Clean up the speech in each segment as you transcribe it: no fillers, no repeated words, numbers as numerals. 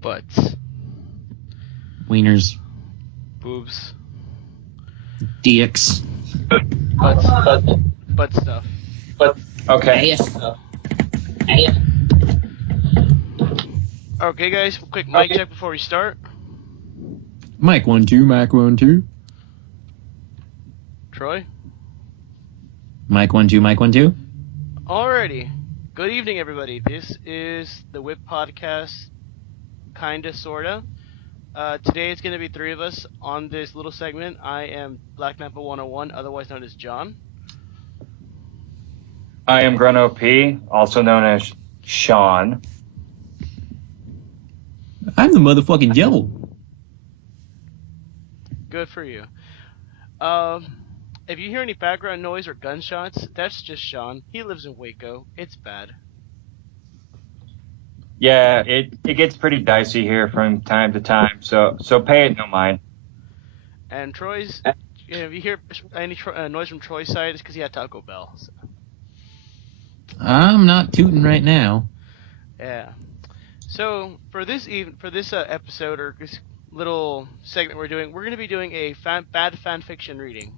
Butts. Wieners. Boobs. Dicks. Butt stuff. Okay. Okay, guys, quick mic check before we start. Mic 1 2, mic 1 2. Troy? Mic 1 2, mic 1 2. Alrighty. Good evening, everybody. This is the Whip Podcast, kinda, sorta. Today it's going to be three of us on this little segment. I am Black Mappa 101, otherwise known as John. I am Grunt OP, also known as Shawn. I'm the motherfucking devil. Good for you. If you hear any background noise or gunshots, that's just Shawn. He lives in Waco. It's bad. Yeah, it gets pretty dicey here from time to time, so pay it no mind. And Troy's, if you hear any noise from Troy's side, it's because he had Taco Bell. So. I'm not tooting right now. Yeah. So for this episode or this little segment we're going to be doing a bad fan fiction reading.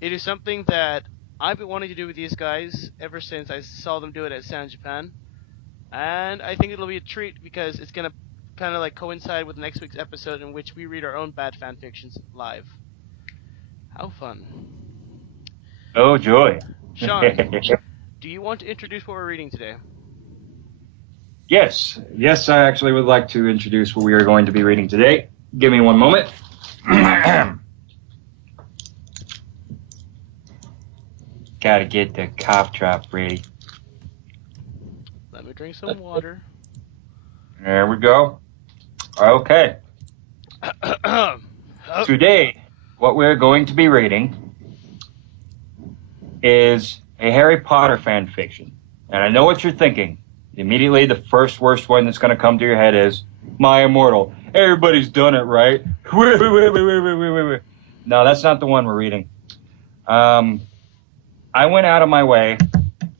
It is something that I've been wanting to do with these guys ever since I saw them do it at Sound Japan. And I think it'll be a treat because it's going to kind of like coincide with next week's episode in which we read our own bad fan fictions live. How fun. Oh, joy. Shawn, do you want to introduce what we're reading today? Yes, I actually would like to introduce what we are going to be reading today. Give me one moment. Gotta get the cough drop ready. Let me drink some water. There we go. Okay. Today, what we're going to be reading is a Harry Potter fan fiction. And I know what you're thinking. Immediately, the first worst one that's going to come to your head is, My Immortal. Everybody's done it, right? No, that's not the one we're reading. I went out of my way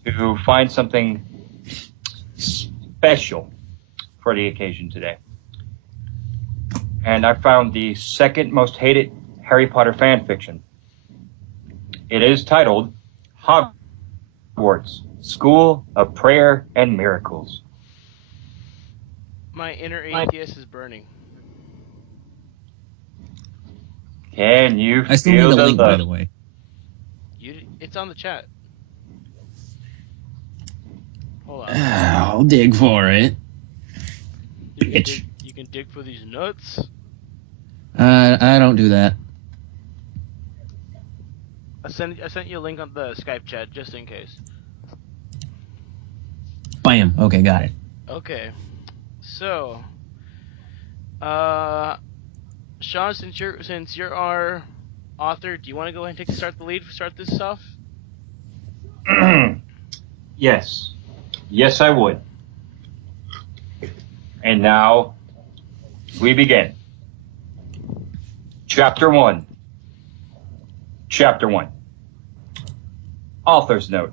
to find something special for the occasion today. And I found the second most hated Harry Potter fan fiction. It is titled Hogwarts, School of Prayer and Miracles. My inner atheist is burning. Can you I still feel need the the link, love? by the way. It's on the chat. Hold on. I'll dig for it. You can dig for these nuts. I don't do that. I sent you a link on the Skype chat just in case. Bam. Okay, got it. Okay. So, Shawn, since you're our author, do you want to go ahead and start the lead? Start this off. Yes, I would. And now we begin. Chapter 1. Author's note.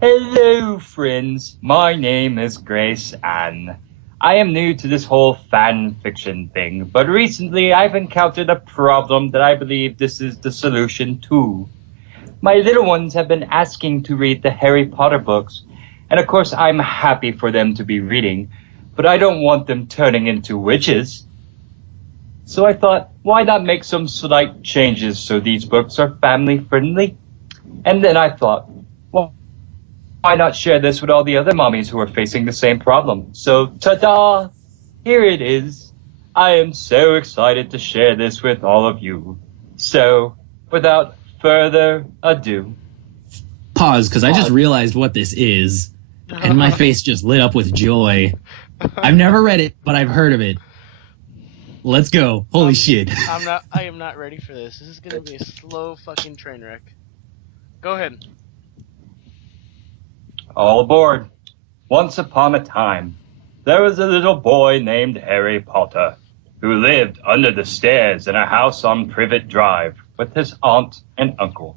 Hello, friends. My name is Grace Ann. I am new to this whole fan fiction thing, but recently I've encountered a problem that I believe this is the solution to. My little ones have been asking to read the Harry Potter books, and of course I'm happy for them to be reading, but I don't want them turning into witches. So I thought, why not make some slight changes so these books are family friendly? And then I thought, well, why not share this with all the other mommies who are facing the same problem? So, ta-da! Here it is. I am so excited to share this with all of you. So, without further ado. Pause, because I just realized what this is, and my face just lit up with joy. I've never read it, but I've heard of it. Let's go. Holy shit. I am not ready for this. This is gonna be a slow fucking train wreck. Go ahead. All aboard. Once upon a time, there was a little boy named Harry Potter who lived under the stairs in a house on Privet Drive with his aunt and uncle.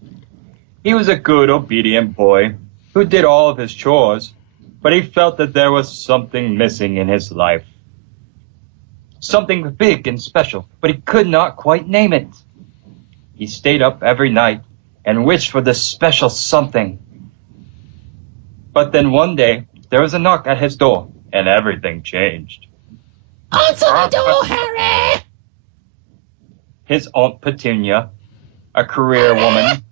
He was a good, obedient boy who did all of his chores, but he felt that there was something missing in his life. something big and special, but he could not quite name it. He stayed up every night and wished for this special something. But then one day, there was a knock at his door, and everything changed. Answer the door, Harry! His Aunt Petunia, a career woman,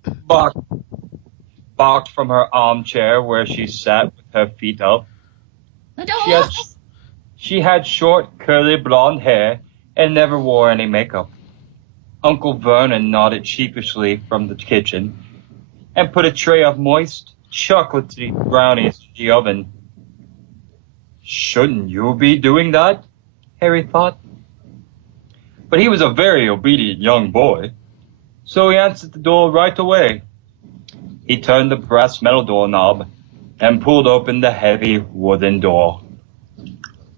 barked from her armchair where she sat with her feet up. The door! She had short, curly blonde hair and never wore any makeup. Uncle Vernon nodded sheepishly from the kitchen and put a tray of moist, chocolatey brownies in the oven. Shouldn't you be doing that? Harry thought. But he was a very obedient young boy, so he answered the door right away. He turned the brass metal doorknob and pulled open the heavy wooden door.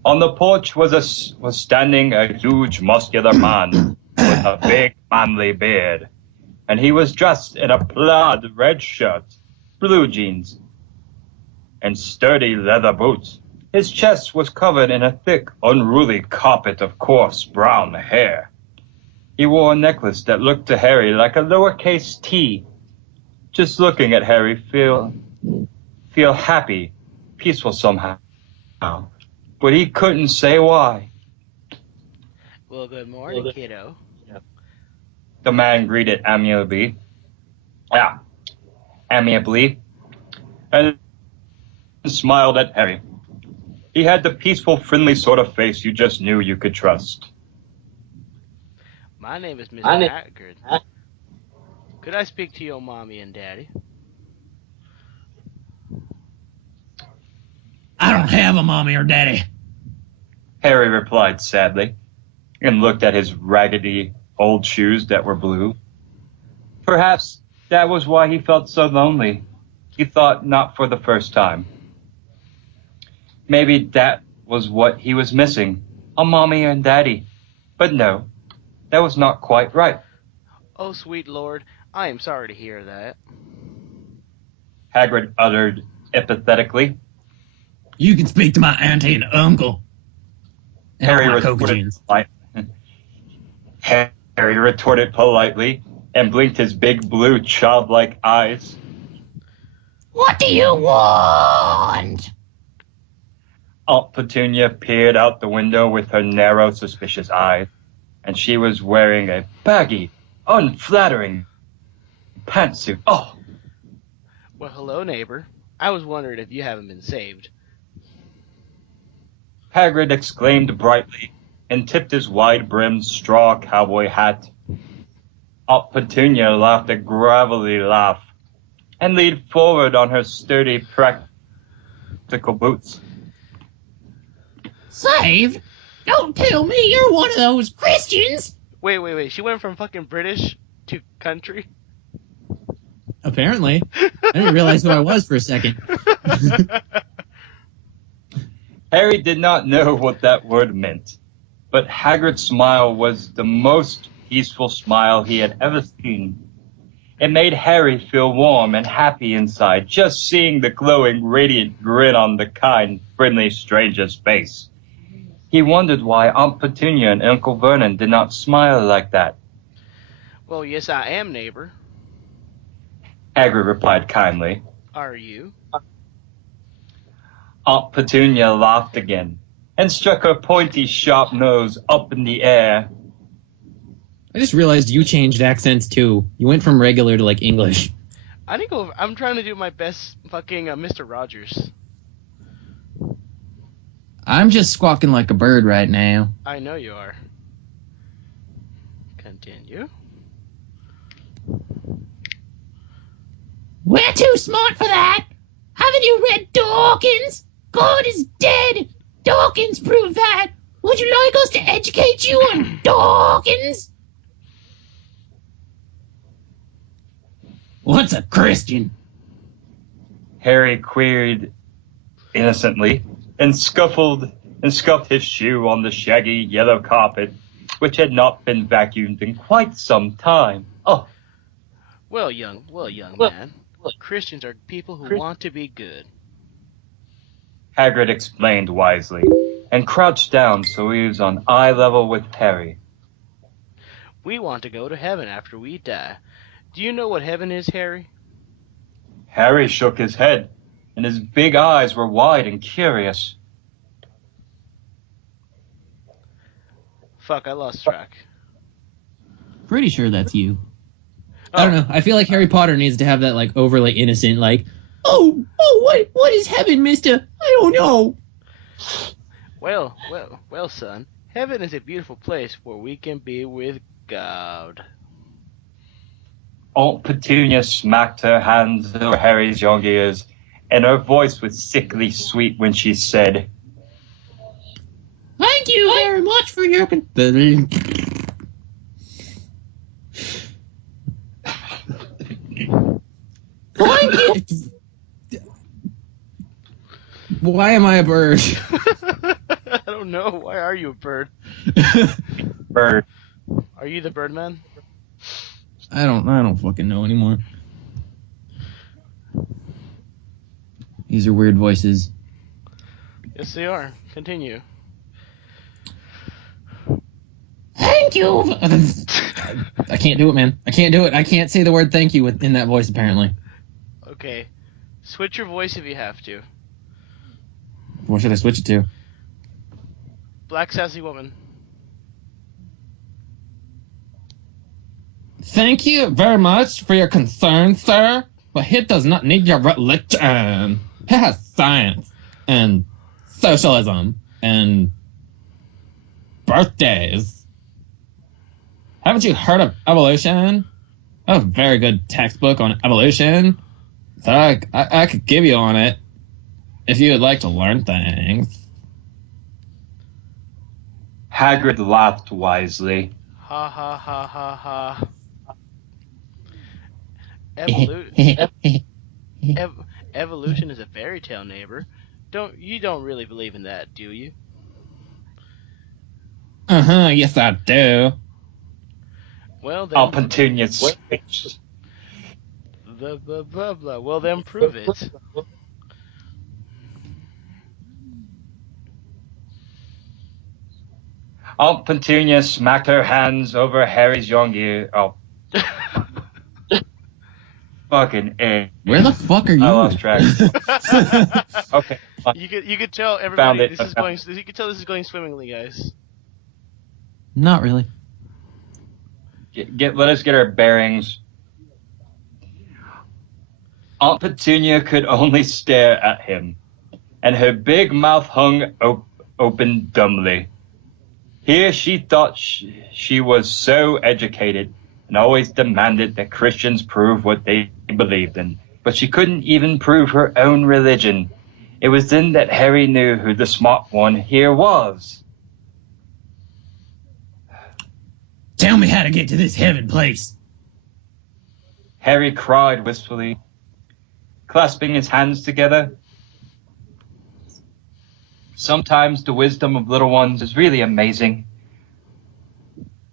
On the porch was standing a huge muscular man with a big manly beard, and he was dressed in a plaid red shirt, blue jeans, and sturdy leather boots. His chest was covered in a thick, unruly carpet of coarse brown hair. He wore a necklace that looked to Harry like a lowercase T. Just looking at Harry feel happy, peaceful somehow. But he couldn't say why. Well, good morning, kiddo. The man greeted amiably, and smiled at Harry. He had the peaceful, friendly sort of face you just knew you could trust. My name is Mr. Hagrid. Could I speak to your mommy and daddy? I don't have a mommy or daddy. Harry replied sadly, and looked at his raggedy old shoes that were blue. Perhaps that was why he felt so lonely. He thought not for the first time. Maybe that was what he was missing, a mommy and daddy. But no, that was not quite right. Oh, sweet lord, I am sorry to hear that. Hagrid uttered apathetically. You can speak to my auntie and uncle. And Harry all my retorted politely and blinked his big blue childlike eyes. What do you want? Aunt Petunia peered out the window with her narrow, suspicious eyes, and she was wearing a baggy, unflattering pantsuit. Oh! Well, hello, neighbor. I was wondering if you haven't been saved. Hagrid exclaimed brightly and tipped his wide-brimmed straw cowboy hat. Aunt Petunia laughed a gravelly laugh and leaned forward on her sturdy, practical boots. Saved? Don't tell me you're one of those Christians! Wait. She went from fucking British to country? Apparently. I didn't realize who I was for a second. Harry did not know what that word meant, but Hagrid's smile was the most peaceful smile he had ever seen. It made Harry feel warm and happy inside, just seeing the glowing, radiant grin on the kind, friendly stranger's face. He wondered why Aunt Petunia and Uncle Vernon did not smile like that. Well, yes, I am, neighbor. Hagrid replied kindly. Are you? Aunt Petunia laughed again and struck her pointy, sharp nose up in the air. I just realized you changed accents too. You went from regular to like English. I'm trying to do my best fucking Mr. Rogers. I'm just squawking like a bird right now. I know you are. Continue. We're too smart for that! Haven't you read Dawkins? God is dead! Dawkins proved that! Would you like us to educate you on Dawkins? What's a Christian? Harry queried innocently and scuffed his shoe on the shaggy yellow carpet, which had not been vacuumed in quite some time. Oh. Well, young man. Christians are people who want to be good. Hagrid explained wisely. and crouched down so he was on eye level with Harry. We want to go to heaven after we die. Do you know what heaven is, Harry? Harry shook his head, and his big eyes were wide and curious. Fuck, I lost track. Pretty sure that's you. I don't know. I feel like Harry Potter needs to have that like overly innocent, like, oh, what is heaven, mister? I don't know. Well, son. Heaven is a beautiful place where we can be with God. Aunt Petunia smacked her hands over Harry's young ears, and her voice was sickly sweet when she said, Thank you very much for your Thank you. Why am I a bird? I don't know. Why are you a bird? Bird. Are you the Birdman? I don't fucking know anymore. These are weird voices. Yes, they are. Continue. Thank you. I can't do it, man. I can't do it. I can't say the word thank you in that voice, apparently. Okay. Switch your voice if you have to. What should I switch it to? Black sassy woman. Thank you very much for your concern, sir, but it does not need your religion. It has science and socialism and birthdays. Haven't you heard of evolution? I have a very good textbook on evolution, so I could give you on it if you would like to learn things. Hagrid laughed wisely. Ha ha ha ha ha. Evolution is a fairy tale, neighbor. You don't really believe in that, do you? Yes I do. Well then. Aunt Petunia switched. Blah blah blah blah. Well then, prove it. Aunt Petunia smacked her hands over Harry's young ear. Oh. Fucking A. Where the fuck are you? I lost track. Okay. You could tell everybody Found it. this is going. You could tell this is going swimmingly, guys. Not really. Let us get our bearings. Aunt Petunia could only stare at him, and her big mouth hung open dumbly. Here she thought she was so educated and always demanded that Christians prove what they believed in, but she couldn't even prove her own religion. It was then that Harry knew who the smart one here was. Tell me how to get to this heaven place. Harry cried wistfully, clasping his hands together. Sometimes the wisdom of little ones is really amazing.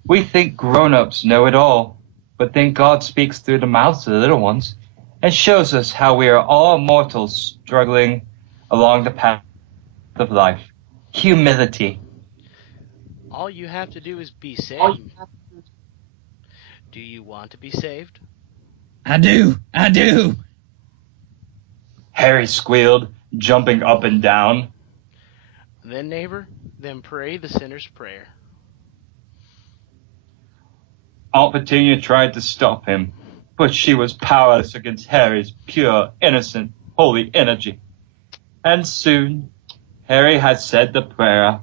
We think grown-ups know it all, but then God speaks through the mouths of the little ones and shows us how we are all mortals struggling along the path of life. Humility. All you have to do is be saved. Do you want to be saved? I do. Harry squealed, jumping up and down. Then, neighbor, then pray the sinner's prayer. Aunt Petunia tried to stop him, but she was powerless against Harry's pure, innocent, holy energy. And soon, Harry had said the prayer.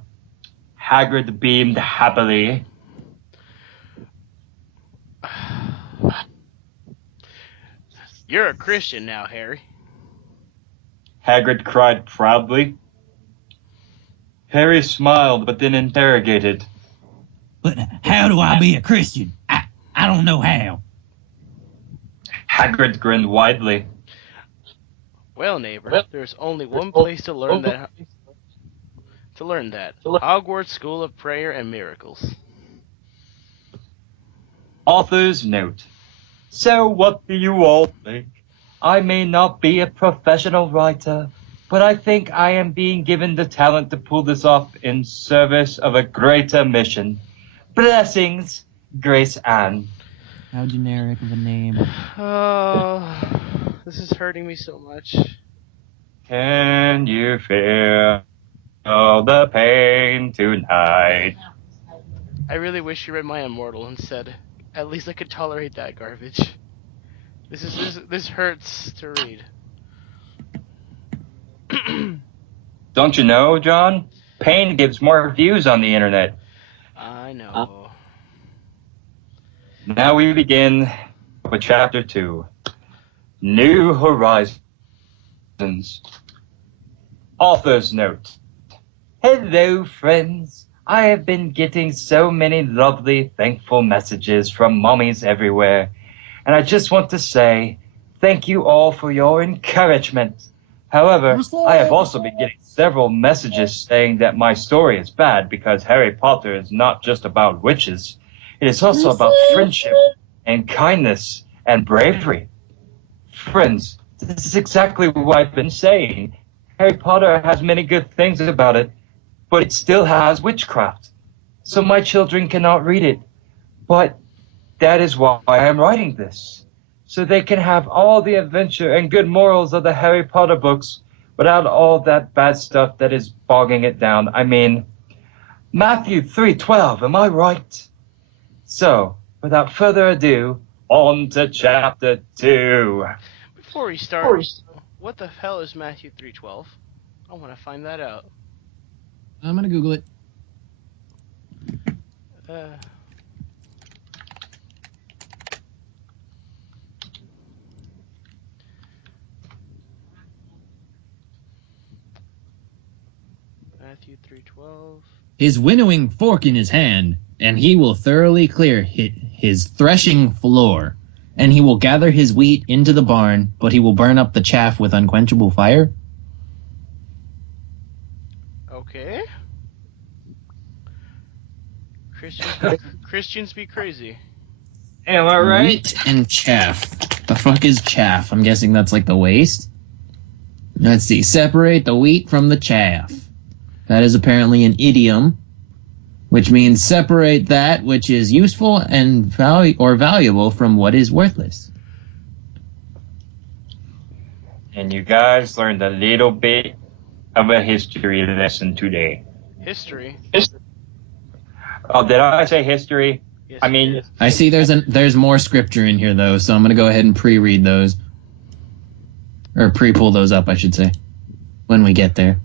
Hagrid beamed happily. You're a Christian now, Harry. Hagrid cried proudly. Harry smiled, but then interrogated. But how do I be a Christian? I don't know how. Hagrid grinned widely. Well, neighbor, there's only one place to learn that. Hogwarts School of Prayer and Miracles. Author's note. So what do you all think? I may not be a professional writer, but I think I am being given the talent to pull this off in service of a greater mission. Blessings, Grace Ann. How generic of a name. Oh, this is hurting me so much. Can you feel the pain tonight? I really wish you read my Immortal instead. At least I could tolerate that garbage. This hurts to read. Don't you know, John? Pain gives more views on the internet. I know. Now we begin with Chapter 2. New Horizons. Author's note. Hello, friends. I have been getting so many lovely, thankful messages from mommies everywhere. And I just want to say thank you all for your encouragement. However, I have also been getting several messages saying that my story is bad because Harry Potter is not just about witches. It is also about friendship and kindness and bravery. Friends, this is exactly what I've been saying. Harry Potter has many good things about it, but it still has witchcraft. So my children cannot read it. But that is why I am writing this. So they can have all the adventure and good morals of the Harry Potter books without all that bad stuff that is bogging it down. I mean, Matthew 3:12, am I right? So, without further ado, on to Chapter 2. Before we start, what the hell is Matthew 3:12? I want to find that out. I'm gonna Google it. Matthew 3:12. His winnowing fork in his hand, and he will thoroughly clear his threshing floor, and he will gather his wheat into the barn, but he will burn up the chaff with unquenchable fire. Okay. Christians be crazy. Am I right? Wheat and chaff. The fuck is chaff? I'm guessing that's like the waste. Let's see. Separate the wheat from the chaff. That is apparently an idiom, which means separate that which is useful and valuable from what is worthless. And you guys learned a little bit of a history lesson today. History? Oh, did I say history? Yes, I mean, I see there's more scripture in here though, so I'm gonna go ahead and pre-read those, or pre-pull those up, I should say, when we get there.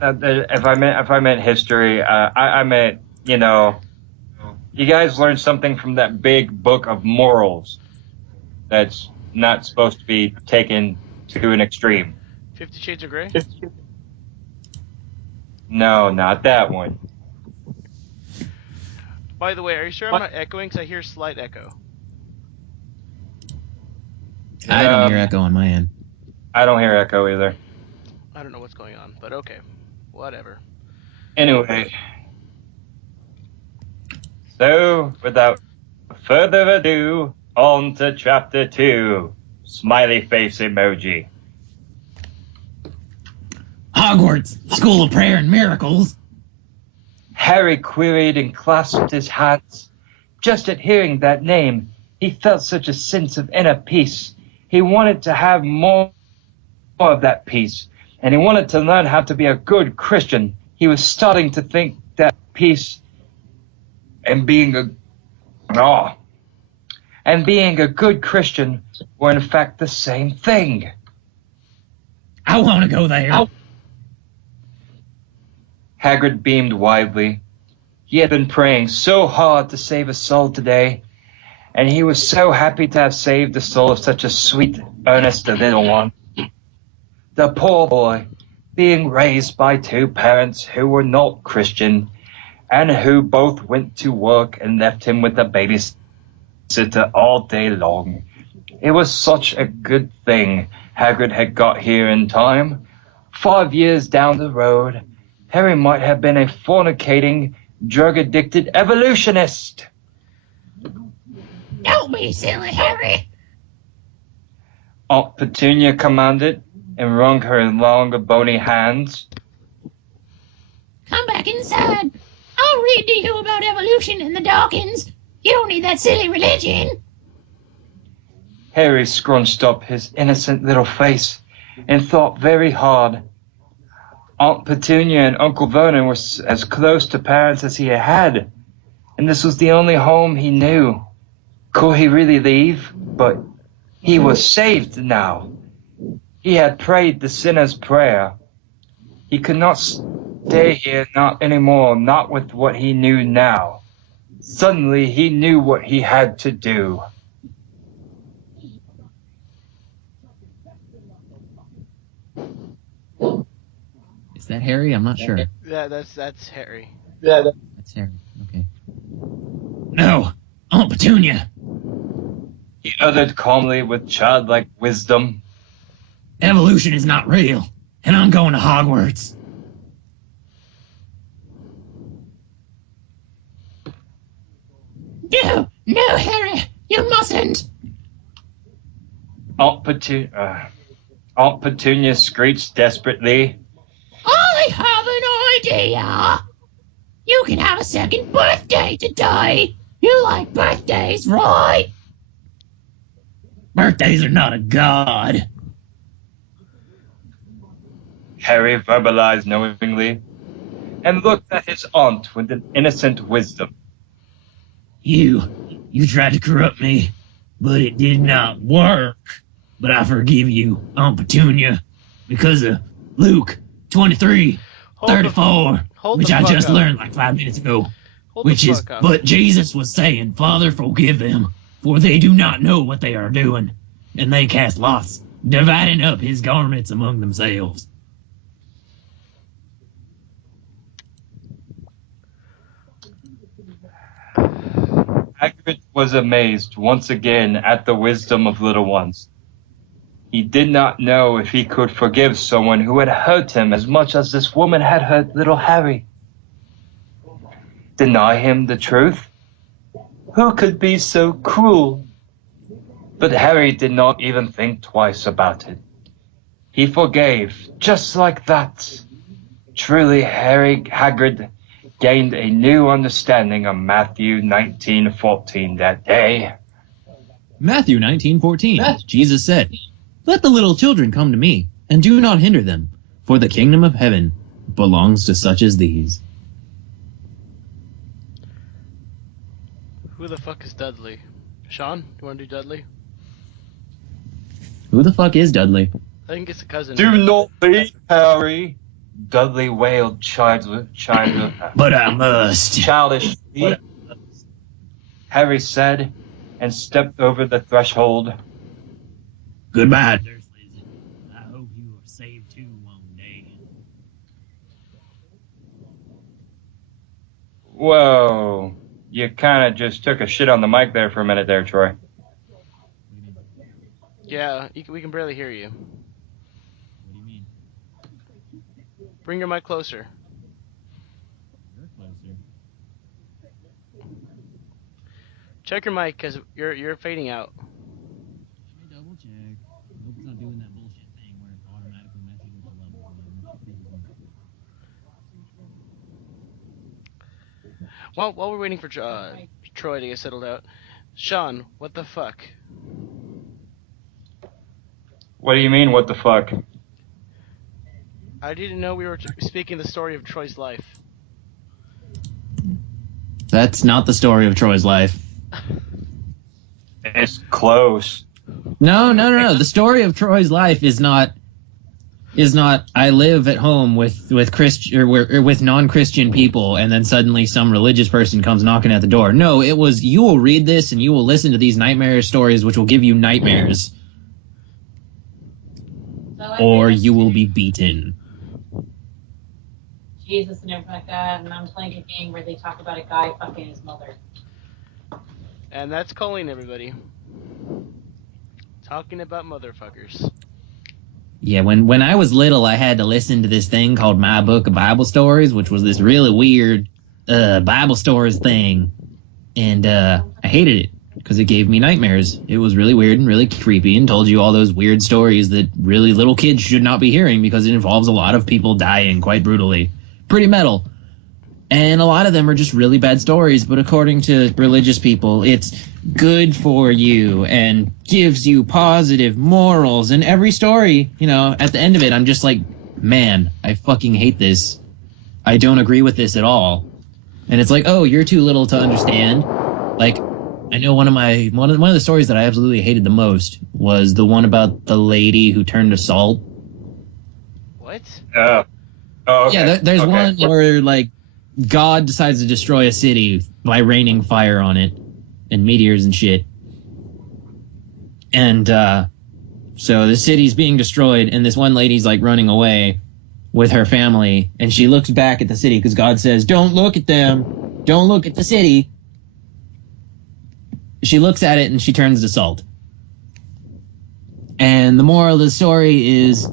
if I meant history, I meant, you guys learned something from that big book of morals that's not supposed to be taken to an extreme. 50 Shades of Grey? No, not that one. By the way, are you sure I'm not echoing? Because I hear slight echo. I don't hear echo on my end. I don't hear echo either. I don't know what's going on, but okay. Whatever. Anyway. So, without further ado, on to Chapter 2. Smiley face emoji. Hogwarts, School of Prayer and Miracles. Harry queried and clasped his hands. Just at hearing that name, he felt such a sense of inner peace. He wanted to have more of that peace, and he wanted to learn how to be a good Christian. He was starting to think that peace and being a good Christian were in fact the same thing. I want to go there. Hagrid beamed widely. He had been praying so hard to save a soul today, and he was so happy to have saved the soul of such a sweet, earnest little one. The poor boy, being raised by two parents who were not Christian, and who both went to work and left him with a babysitter all day long. It was such a good thing Hagrid had got here in time. 5 years down the road, Harry might have been a fornicating, drug-addicted evolutionist. Don't be silly, Harry. Aunt Petunia commanded, and wrung her long, bony hands. Come back inside. I'll read to you about evolution in the Dawkins. You don't need that silly religion. Harry scrunched up his innocent little face and thought very hard. Aunt Petunia and Uncle Vernon were as close to parents as he had, and this was the only home he knew. Could he really leave? But he was saved now. He had prayed the sinner's prayer. He could not stay here, not anymore, not with what he knew now. Suddenly he knew what he had to do. Is that Harry? I'm not sure. Yeah, that's Harry. That's Harry. Okay. No, Aunt Petunia. He uttered calmly with childlike wisdom. Evolution is not real, and I'm going to Hogwarts. No, Harry, you mustn't. Aunt Petunia screeched desperately. I have an idea. You can have a second birthday today. You like birthdays, right? Birthdays are not a god. Harry verbalized knowingly and looked at his aunt with an innocent wisdom. You tried to corrupt me, but it did not work. But I forgive you, Aunt Petunia, because of Luke 23, Hold the- 34, hold which the I fuck just up. learned like 5 minutes ago. Hold the Which is, fuck up. but Jesus was saying, Father, forgive them, for they do not know what they are doing. And they cast lots, dividing up his garments among themselves. Hagrid was amazed once again at the wisdom of little ones. He did not know if he could forgive someone who had hurt him as much as this woman had hurt little Harry. Deny him the truth? Who could be so cruel? But Harry did not even think twice about it. He forgave, just like that. Truly, Hagrid gained a new understanding of Matthew 19:14 that day. Matthew 19:14. Jesus said, Let the little children come to me, and do not hinder them, for the kingdom of heaven belongs to such as these. Who the fuck is Dudley? Shawn, you want to do Dudley? Who the fuck is Dudley? I think it's a cousin. Do not leave, Harry, Dudley wailed childishly. But I must. Harry said, and stepped over the threshold. Goodbye, Dursleys. I hope you are saved too one day. Whoa, you kind of just took a shit on the mic there for a minute there, Troy. Yeah, we can barely hear you. What do you mean? Bring your mic closer. You're closer. Check your mic, because you're fading out. Let me double check. I hope it's not doing that bullshit thing where it automatically messes with the level. While we're waiting for Troy to get settled out, Shawn, what the fuck? What do you mean, what the fuck? I didn't know we were speaking the story of Troy's life. That's not the story of Troy's life. It's close. No. The story of Troy's life is not I live at home with Christian or with non-Christian people, and then suddenly some religious person comes knocking at the door. No, it was you will read this and you will listen to these nightmare stories, which will give you nightmares, or you will be beaten. Jesus and everything like that, and I'm playing a game where they talk about a guy fucking his mother. And that's Colleen, everybody. Talking about motherfuckers. Yeah, when I was little, I had to listen to this thing called My Book of Bible Stories, which was this really weird Bible stories thing, and I hated it. because it gave me nightmares. It was really weird and really creepy and told you all those weird stories that really little kids should not be hearing because it involves a lot of people dying quite brutally. Pretty metal. And a lot of them are just really bad stories, but according to religious people, it's good for you and gives you positive morals. And every story, you know, at the end of it, I'm just like, man, I fucking hate this. I don't agree with this at all. And it's like, oh, you're too little to understand. Like, I know one of the stories that I absolutely hated the most was the one about the lady who turned to salt. What? Oh, okay. Yeah, there's Okay. one where, like, God decides to destroy a city by raining fire on it and meteors and shit. And so the city's being destroyed, and this one lady's like running away with her family, and she looks back at the city because God says, "Don't look at them. Don't look at the city." She looks at it and she turns to salt. And the moral of the story is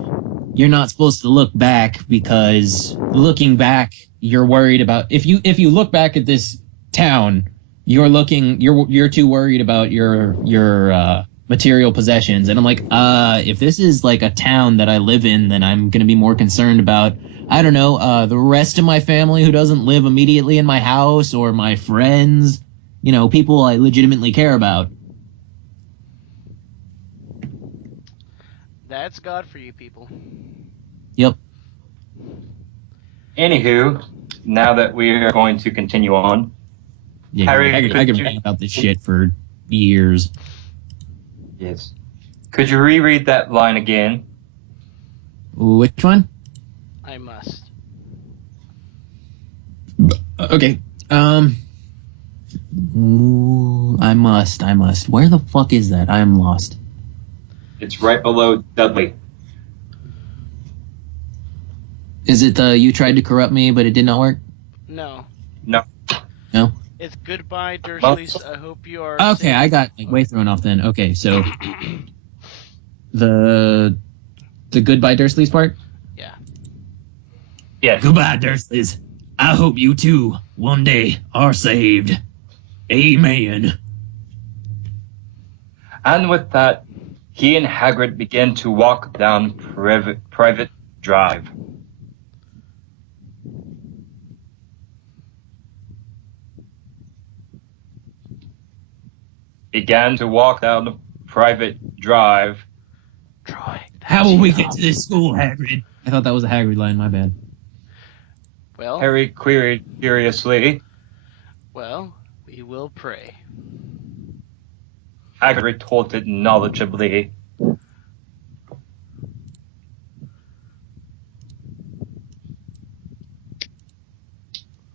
you're not supposed to look back because looking back, you're worried about if you look back at this town, you're too worried about your material possessions. And I'm like, if this is like a town that I live in, then I'm gonna be more concerned about, I don't know, the rest of my family who doesn't live immediately in my house or my friends, you know, people I legitimately care about. That's God for you people. Yep. Anywho, now that we are going to continue on, Yeah, Harry, I could could you- read about this shit for years. yes, could you reread that line again? Which one? I must. Okay. Ooh, I must. Where the fuck is that? I am lost. It's right below Dudley. Is it the you tried to corrupt me, but it did not work? No. No. No? It's goodbye, Dursleys. I hope you are. Okay, safe. I got like, way thrown off then. Okay, so the goodbye Dursleys part? Yeah. Yes. Goodbye, Dursleys. I hope you too one day are saved. Amen. And with that, he and Hagrid began to walk down private drive. Began to walk down the private drive. Troy. How will we get to this school, Hagrid? I thought that was a Hagrid line, my bad. Well, Harry queried curiously. we will pray. Hagrid retorted knowledgeably.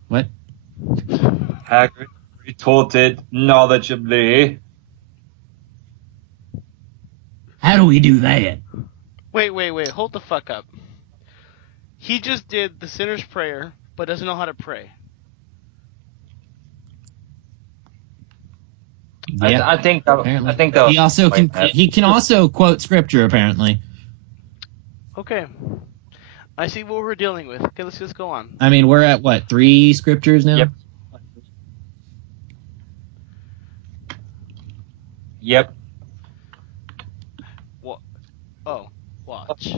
What? Hagrid retorted knowledgeably. How do we do that? Wait. Hold the fuck up. He just did the sinner's prayer, but doesn't know how to pray. Yeah, I think apparently. that He also can also quote scripture apparently. Okay. I see what we're dealing with. Okay, let's just go on. I mean, we're at what, 3 scriptures now? Yep. Yep. Oh, watch.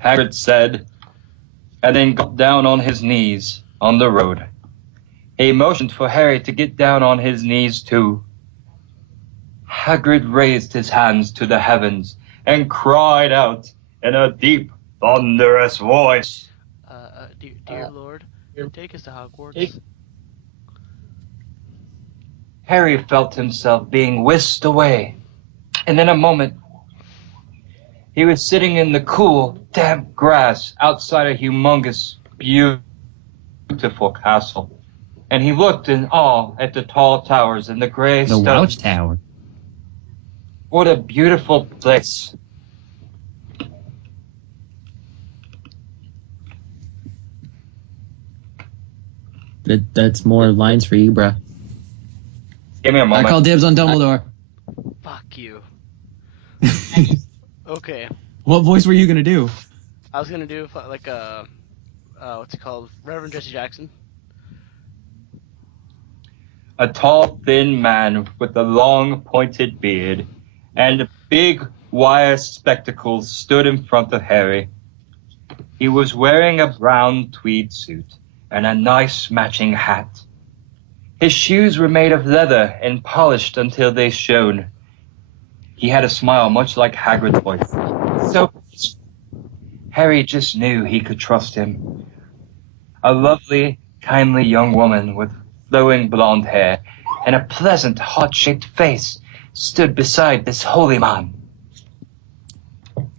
Hagrid said, and then got down on his knees on the road. He motioned for Harry to get down on his knees too. Hagrid raised his hands to the heavens and cried out in a deep, thunderous voice. Dear Lord, take us to Hogwarts. Harry felt himself being whisked away, and in a moment, he was sitting in the cool, damp grass outside a humongous, beautiful castle. And he looked in awe at the tall towers and the gray The stone. Watchtower. What a beautiful place. That's more lines for you, bruh. Give me a I moment. call dibs on Dumbledore. Fuck you. Okay. What voice were you gonna do? I was gonna do like what's it called? Reverend Jesse Jackson. A tall, thin man with a long, pointed beard and big, wire spectacles stood in front of Harry. He was wearing a brown tweed suit and a nice matching hat. His shoes were made of leather and polished until they shone. He had a smile much like Hagrid's voice. So Harry just knew he could trust him. A lovely, kindly young woman with flowing blonde hair and a pleasant, heart-shaped face stood beside this holy man.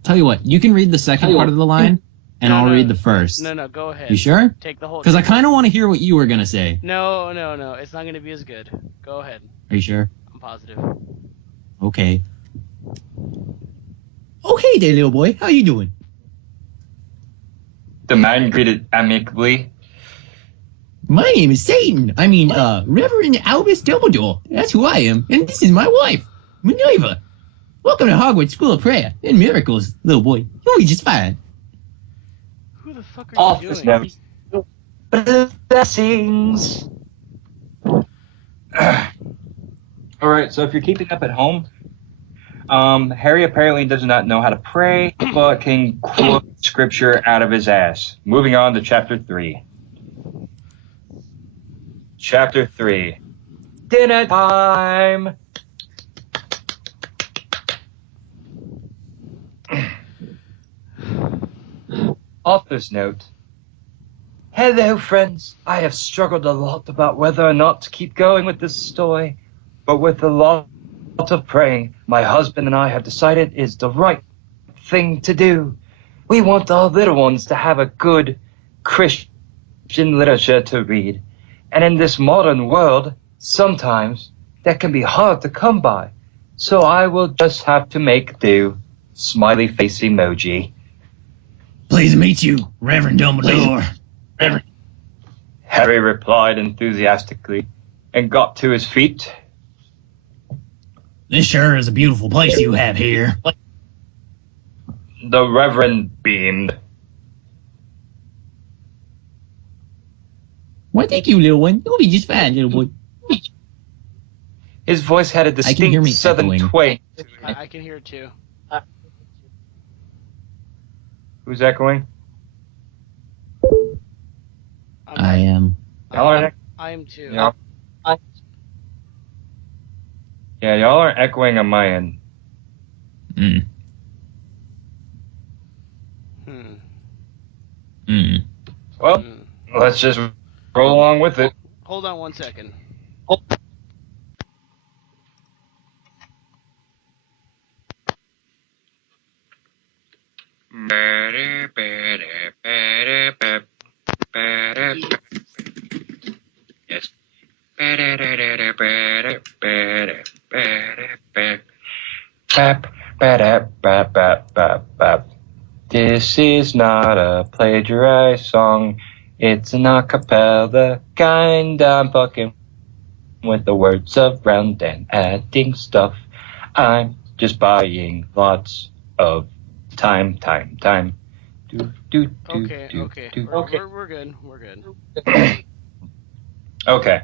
Tell you what, you can read the second part of the line, and I'll read the first. No, go ahead. You sure? Take the whole. Because I kind of want to hear what you were gonna say. No. It's not gonna be as good. Go ahead. Are you sure? I'm positive. Okay. Okay there, little boy. How you doing? The man greeted amicably. My name is Satan. Reverend Albus Dumbledore. That's who I am, and this is my wife, Minerva. Welcome to Hogwarts School of Prayer and Miracles, little boy. You'll be just fine. Who the fuck are you doing? Blessings. Alright, so if you're keeping up at home, Harry apparently does not know how to pray, but can quote scripture out of his ass. Moving on to chapter 3. Chapter 3. Dinner time! Author's note. Hello, friends. I have struggled a lot about whether or not to keep going with this story, but with a lot of praying, my husband and I have decided is the right thing to do. We want our little ones to have a good Christian literature to read, and in this modern world, sometimes that can be hard to come by, so I will just have to make do. Smiley face emoji. Pleased to meet you, Reverend Dumbledore. Harry replied enthusiastically and got to his feet. This sure is a beautiful place you have here. The Reverend beamed. Why, thank you, little one. You'll be just fine, little boy. His voice had a I can hear distinct me southern echoing. twang. I can hear it too. Who's echoing? I am. Y'all aren't, I am too. y'all, yeah, y'all aren't echoing on my end. Mm. Hmm. Mm. Well, Hmm. let's just roll along with it. Hold on 1 second. Yes. This is not a plagiarized song. It's an a cappella kind. I'm fucking with the words around and adding stuff. I'm just buying lots of time. Okay. We're good. We're good. Okay.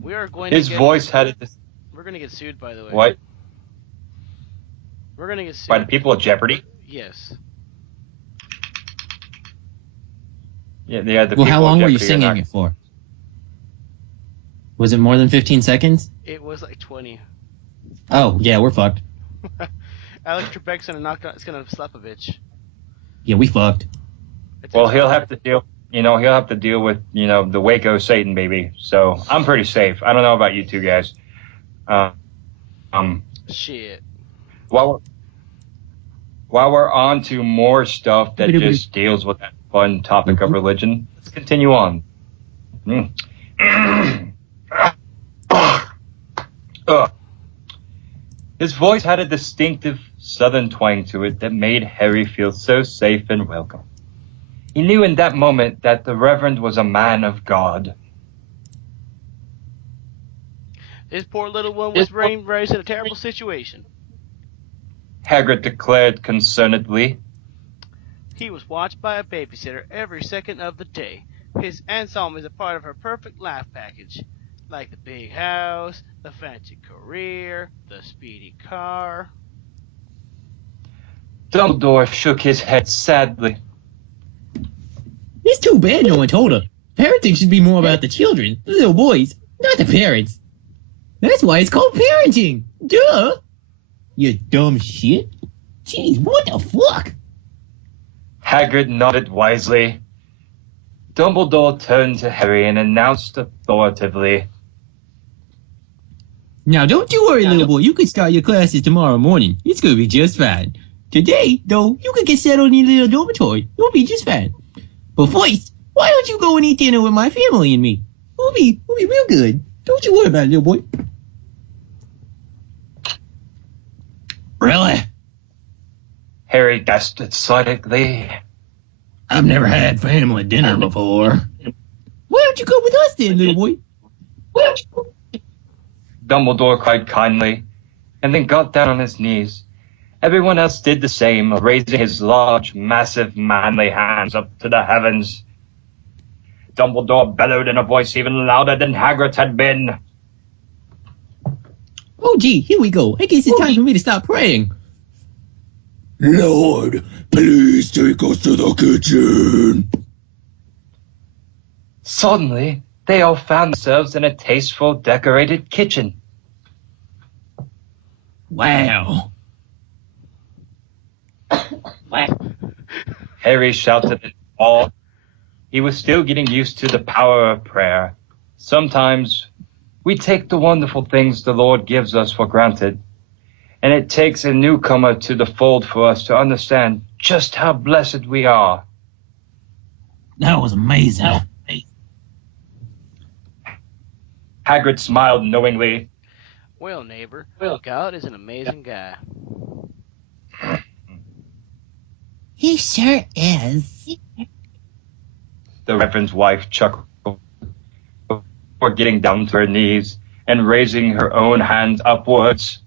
We are going His to get. voice had this. We're gonna get sued, by the way. What? We're gonna get sued. By the people of Jeopardy? Yes. Yeah, the Well, people how of long were you Jeopardy are singing not- it for? Was it more than 15 seconds? It was like 20. Oh, yeah, we're fucked. Alex Trebek's gonna knock out. It's gonna slap a bitch. Yeah, we fucked. Well, he'll have to deal. He'll have to deal with, the Waco Satan baby. So I'm pretty safe. I don't know about you two guys. Shit. While we're on to more stuff that just deals with that fun topic of religion, let's continue on. His voice had a distinctive southern twang to it that made Harry feel so safe and welcome. He knew in that moment that the Reverend was a man of God. This poor little one was raised in a terrible situation. Hagrid declared concernedly. He was watched by a babysitter every second of the day. His Aunt Salma is a part of her perfect life package. like the big house, the fancy career, the speedy car. Dumbledore shook his head sadly. It's too bad no one told her. Parenting should be more about the children, the little boys, not the parents. That's why it's called parenting. Duh. You dumb shit. Jeez, what the fuck? Hagrid nodded wisely. Dumbledore turned to Harry and announced authoritatively, Now don't you worry, little boy. You can start your classes tomorrow morning. It's gonna be just fine. Today, though, you can get settled in your little dormitory. You'll be just fine. But first, why don't you go and eat dinner with my family and me? We'll be real good. Don't you worry about it, little boy. Really? Harry gasped excitedly. I've never had family dinner before. Why don't you go with us then, little boy? Dumbledore cried kindly, and then got down on his knees. Everyone else did the same, raising his large, massive, manly hands up to the heavens. Dumbledore bellowed in a voice even louder than Hagrid's had been. Oh, gee, here we go. I guess it's time for me to stop praying. Lord, please take us to the kitchen. Suddenly, they all found themselves in a tasteful, decorated kitchen. Wow. Harry shouted at all. He was still getting used to the power of prayer. Sometimes we take the wonderful things the Lord gives us for granted, and it takes a newcomer to the fold for us to understand just how blessed we are. That was amazing. Hagrid smiled knowingly. Well, neighbor, God is an amazing guy. He sure is. The Reverend's wife chuckled before getting down to her knees and raising her own hands upwards.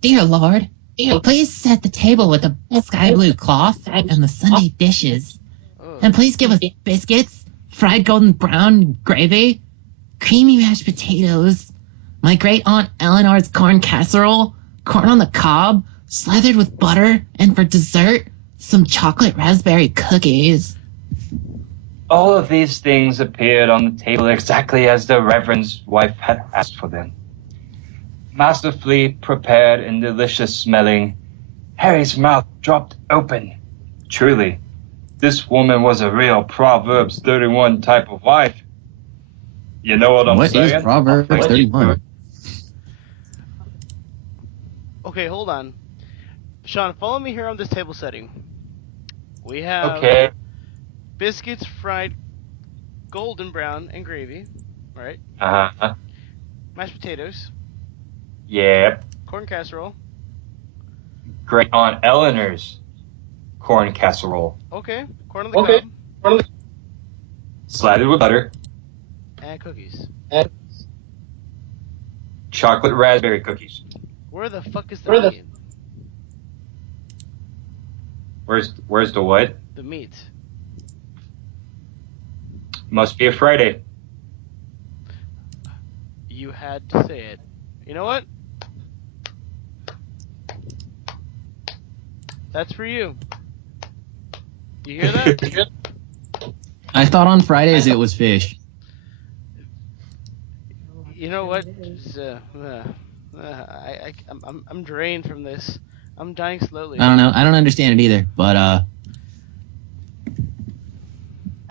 Dear Lord, please set the table with the sky blue cloth and the Sunday dishes. Oh, And please give us biscuits, fried golden brown gravy, creamy mashed potatoes, my great aunt Eleanor's corn casserole, corn on the cob, slathered with butter, and for dessert, some chocolate raspberry cookies. All of these things appeared on the table exactly as the Reverend's wife had asked for them. Masterfully prepared and delicious smelling, Harry's mouth dropped open. Truly, this woman was a real Proverbs 31 type of wife. You know what I'm saying? What is Proverbs 31? okay, hold on. Shawn, follow me here on this table setting. We have Okay. biscuits fried golden brown and gravy, right? Uh-huh. Mashed potatoes, Yep. corn casserole. Great Aunt Eleanor's corn casserole. Okay, corn on the cob Slathered with butter. and cookies. Chocolate raspberry cookies. Where the fuck is the meat? Where's the what? The meat. Must be a Friday. You had to say it. You know what? That's for you. You hear that? I thought on Fridays it was fish. You know what? I'm drained from this. I'm dying slowly. I don't know. I don't understand it either, but I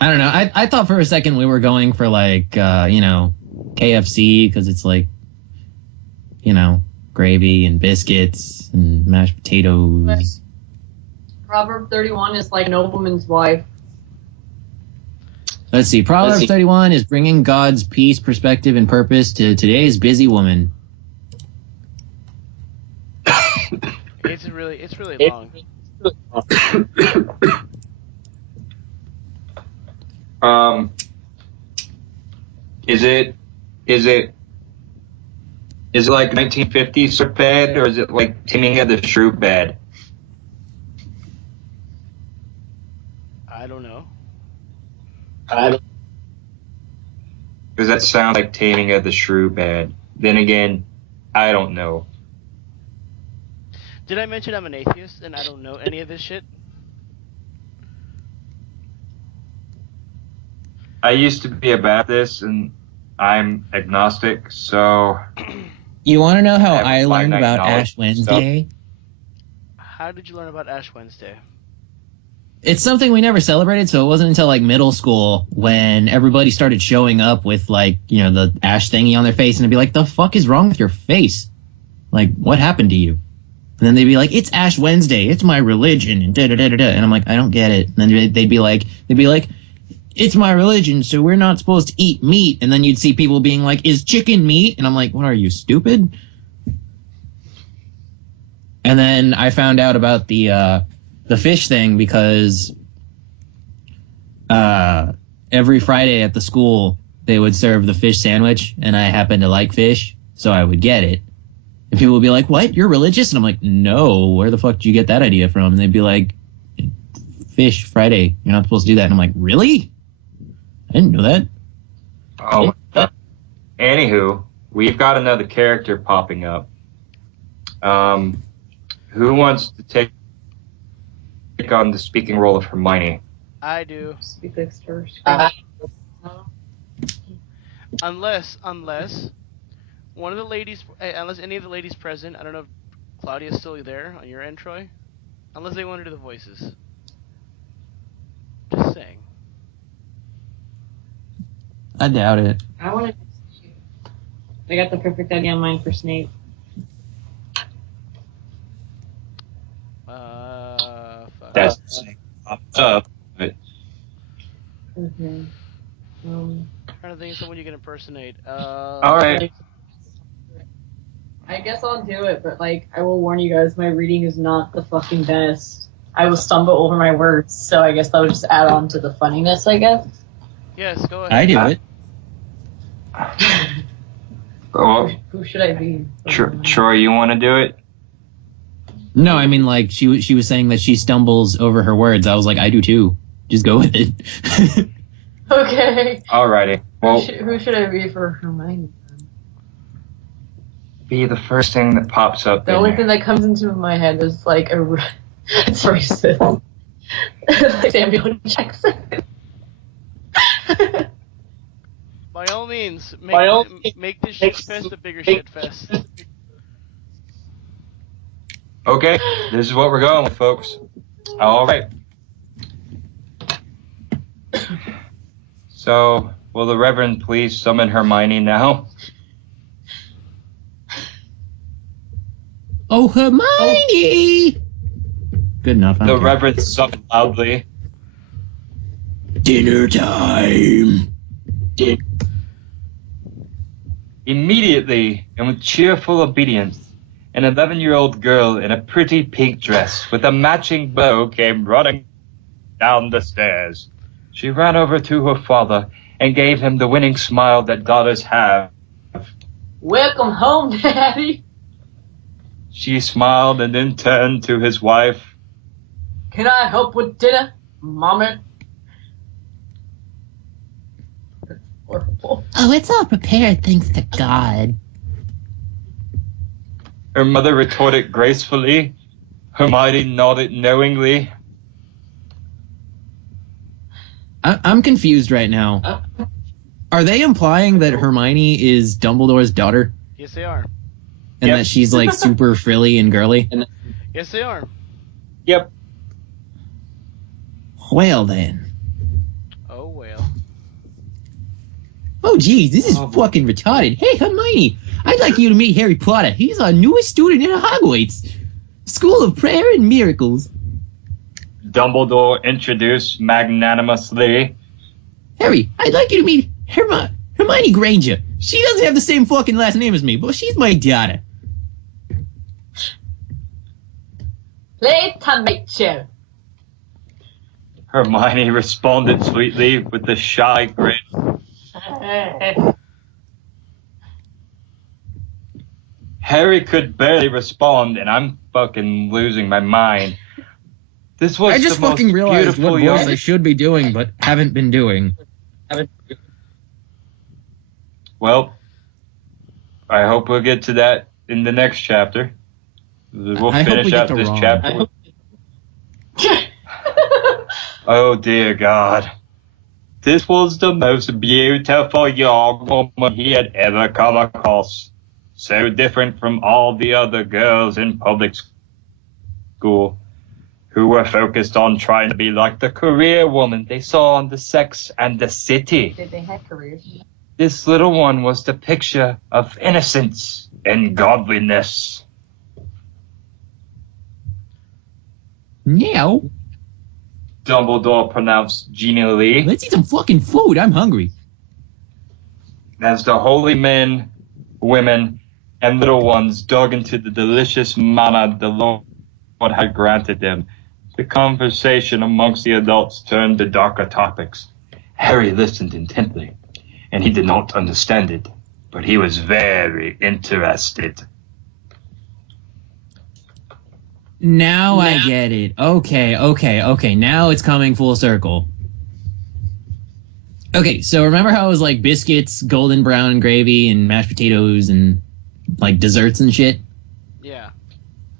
don't know. I thought for a second we were going for like KFC because it's like gravy and biscuits and mashed potatoes. Proverb 31 is like nobleman's wife. Let's see. Proverbs 31 is bringing God's peace, perspective, and purpose to today's busy woman. It's really long. Is it like 1950s sort of bad, or is it like Taming of the Shrew bad? I don't know. Because that sounds like Taming of the Shrew bad. Then again, I don't know. Did I mention I'm an atheist and I don't know any of this shit? I used to be a Baptist, and I'm agnostic, so... You want to know how I have I learned finite about knowledge Ash Wednesday? How did you learn about Ash Wednesday? It's something we never celebrated, so it wasn't until like middle school when everybody started showing up with like, you know, the ash thingy on their face, and I'd be like, the fuck is wrong with your face? Like, what happened to you? And then they'd be like, it's Ash Wednesday, it's my religion, and da-da-da-da-da. And I'm like, I don't get it. And then they'd be like, it's my religion, so we're not supposed to eat meat. And then you'd see people being like, is chicken meat? And I'm like, what are you, stupid? And then I found out about the fish thing because every Friday at the school they would serve the fish sandwich, and I happened to like fish, so I would get it. And people would be like, what, you're religious? And I'm like, no, where the fuck did you get that idea from? And they'd be like, fish Friday, you're not supposed to do that. And I'm like, really? I didn't know that. Oh, anywho, we've got another character popping up. Who wants to take on the speaking role of Hermione? I do. Speak this first. Unless one of the ladies, unless any of the ladies present, I don't know if Claudia's still there on your end, Troy. Unless they want to do the voices. Just saying. I doubt it. I want to. I got the perfect idea in mind for Snape. Fuck. That's the same. Up, but Okay. I'm trying to think of someone you can impersonate. all right. I guess I'll do it, but like, I will warn you guys, my reading is not the fucking best. I will stumble over my words, so I guess that would just add on to the funniness, I guess. Yes, go ahead. I do it. Oh, Who should I be? Troy, you want to do it? No, I mean, like, she was saying that she stumbles over her words. I was like, I do too. Just go with it. Okay. Alrighty. Well, Who should I be for Hermione? be the first thing that pops up. The in only there. thing that comes into my head is like it's racist. Like Samuel Jackson. By all means, make this shit fest a bigger shit fest. Okay, this is what we're going with, folks. All right. So, will the Reverend please summon Hermione now? Oh, Hermione! Good enough. I The don't care. Reverend summoned loudly. Dinner time. Immediately, and with cheerful obedience, an 11-year-old girl in a pretty pink dress with a matching bow came running down the stairs. She ran over to her father and gave him the winning smile that daughters have. Welcome home, Daddy. She smiled and then turned to his wife. Can I help with dinner, Mama? That's horrible. Oh, it's all prepared, thanks to God. Her mother retorted gracefully. Hermione nodded knowingly. I'm confused right now. Are they implying that Hermione is Dumbledore's daughter? Yes, they are. And Yep. that she's like super frilly and girly? Yes, they are. Yep. Well then. Oh well. Oh geez, this is Oh, boy. fucking retarded. Hey Hermione, I'd like you to meet Harry Potter. He's our newest student in Hogwarts. School of Prayer and Miracles. Dumbledore introduced magnanimously. Harry, I'd like you to meet Hermione Granger. She doesn't have the same fucking last name as me, but she's my daughter. Later, Mitchell. Hermione responded sweetly with a shy grin. Harry could barely respond, and I'm fucking losing my mind. This was I just the fucking most realized beautiful what young... voice I should be doing, but haven't been doing. Well, I hope we'll get to that in the next chapter. We'll I hope we finish get out to this Ron. chapter. Oh dear God. This was the most beautiful young woman he had ever come across. So different from all the other girls in public school who were focused on trying to be like the career woman they saw on the Sex and the City. Did they have careers? This little one was the picture of innocence and godliness. Meow. Dumbledore pronounced genially Let's eat some fucking food. I'm hungry. as the holy men, women, and little ones dug into the delicious manna the Lord had granted them. The conversation amongst the adults turned to darker topics. Harry listened intently, and he did not understand it, but he was very interested. Now I get it. Okay. Now it's coming full circle. Okay, so remember how it was like biscuits, golden brown gravy, and mashed potatoes, and like desserts and shit? Yeah.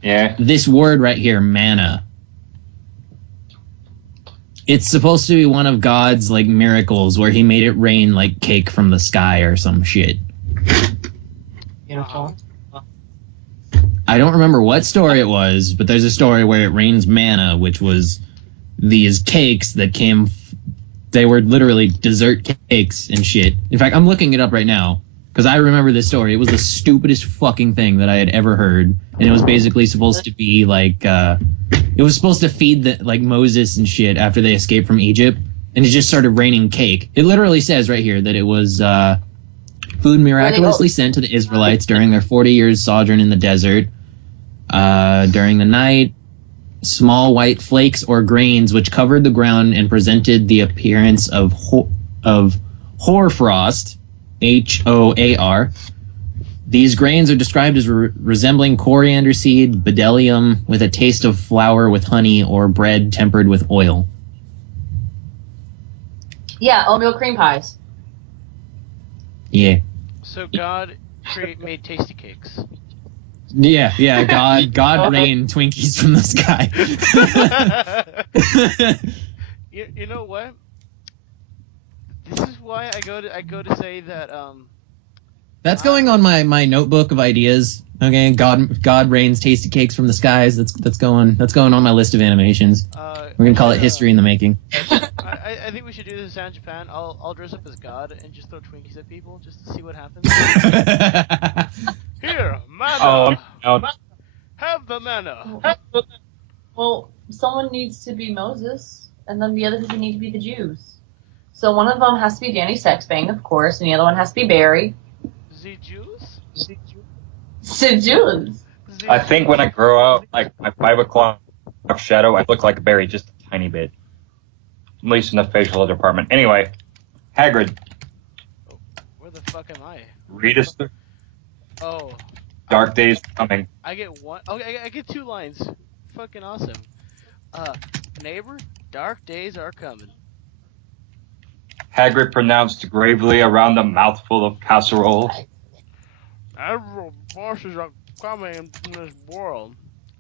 Yeah. This word right here, manna. It's supposed to be one of God's like miracles where he made it rain like cake from the sky or some shit. Beautiful. I don't remember what story it was, but there's a story where it rains manna, which was these cakes that came. They were literally dessert cakes and shit. In fact, I'm looking it up right now because I remember this story. It was the stupidest fucking thing that I had ever heard, and it was basically supposed to be like it was supposed to feed the like Moses and shit after they escaped from Egypt, and it just started raining cake. It literally says right here that it was food miraculously sent to the Israelites during their 40 years sojourn in the desert. During the night, small white flakes or grains which covered the ground and presented the appearance of hoarfrost, Hoar. These grains are described as resembling coriander seed, bdellium, with a taste of flour with honey, or bread tempered with oil. Yeah, oatmeal cream pies. Yeah. So God made tasty cakes. Yeah, God rained Twinkies from the sky. You know what? This is why I go to say that That's going on my notebook of ideas. Okay, God rains tasty cakes from the skies. That's going on my list of animations. We're gonna call it history in the making. I think we should do this in Japan. I'll dress up as God and just throw Twinkies at people just to see what happens. Here, manna. Have the manna. Well, someone needs to be Moses, and then the other two need to be the Jews. So one of them has to be Danny Sexbang, of course, and the other one has to be Barry. The Jews? The Jews. I think when I grow up, like my 5 o'clock shadow, I look like Barry just a tiny bit. At least in the facial department. Anyway, Hagrid, Where the fuck am I? read us the Oh. Dark Days Coming. I get one. Okay, I get 2 lines. Fucking awesome. Neighbor, dark days are coming. Hagrid pronounced gravely around a mouthful of casserole. Several forces are coming in this world.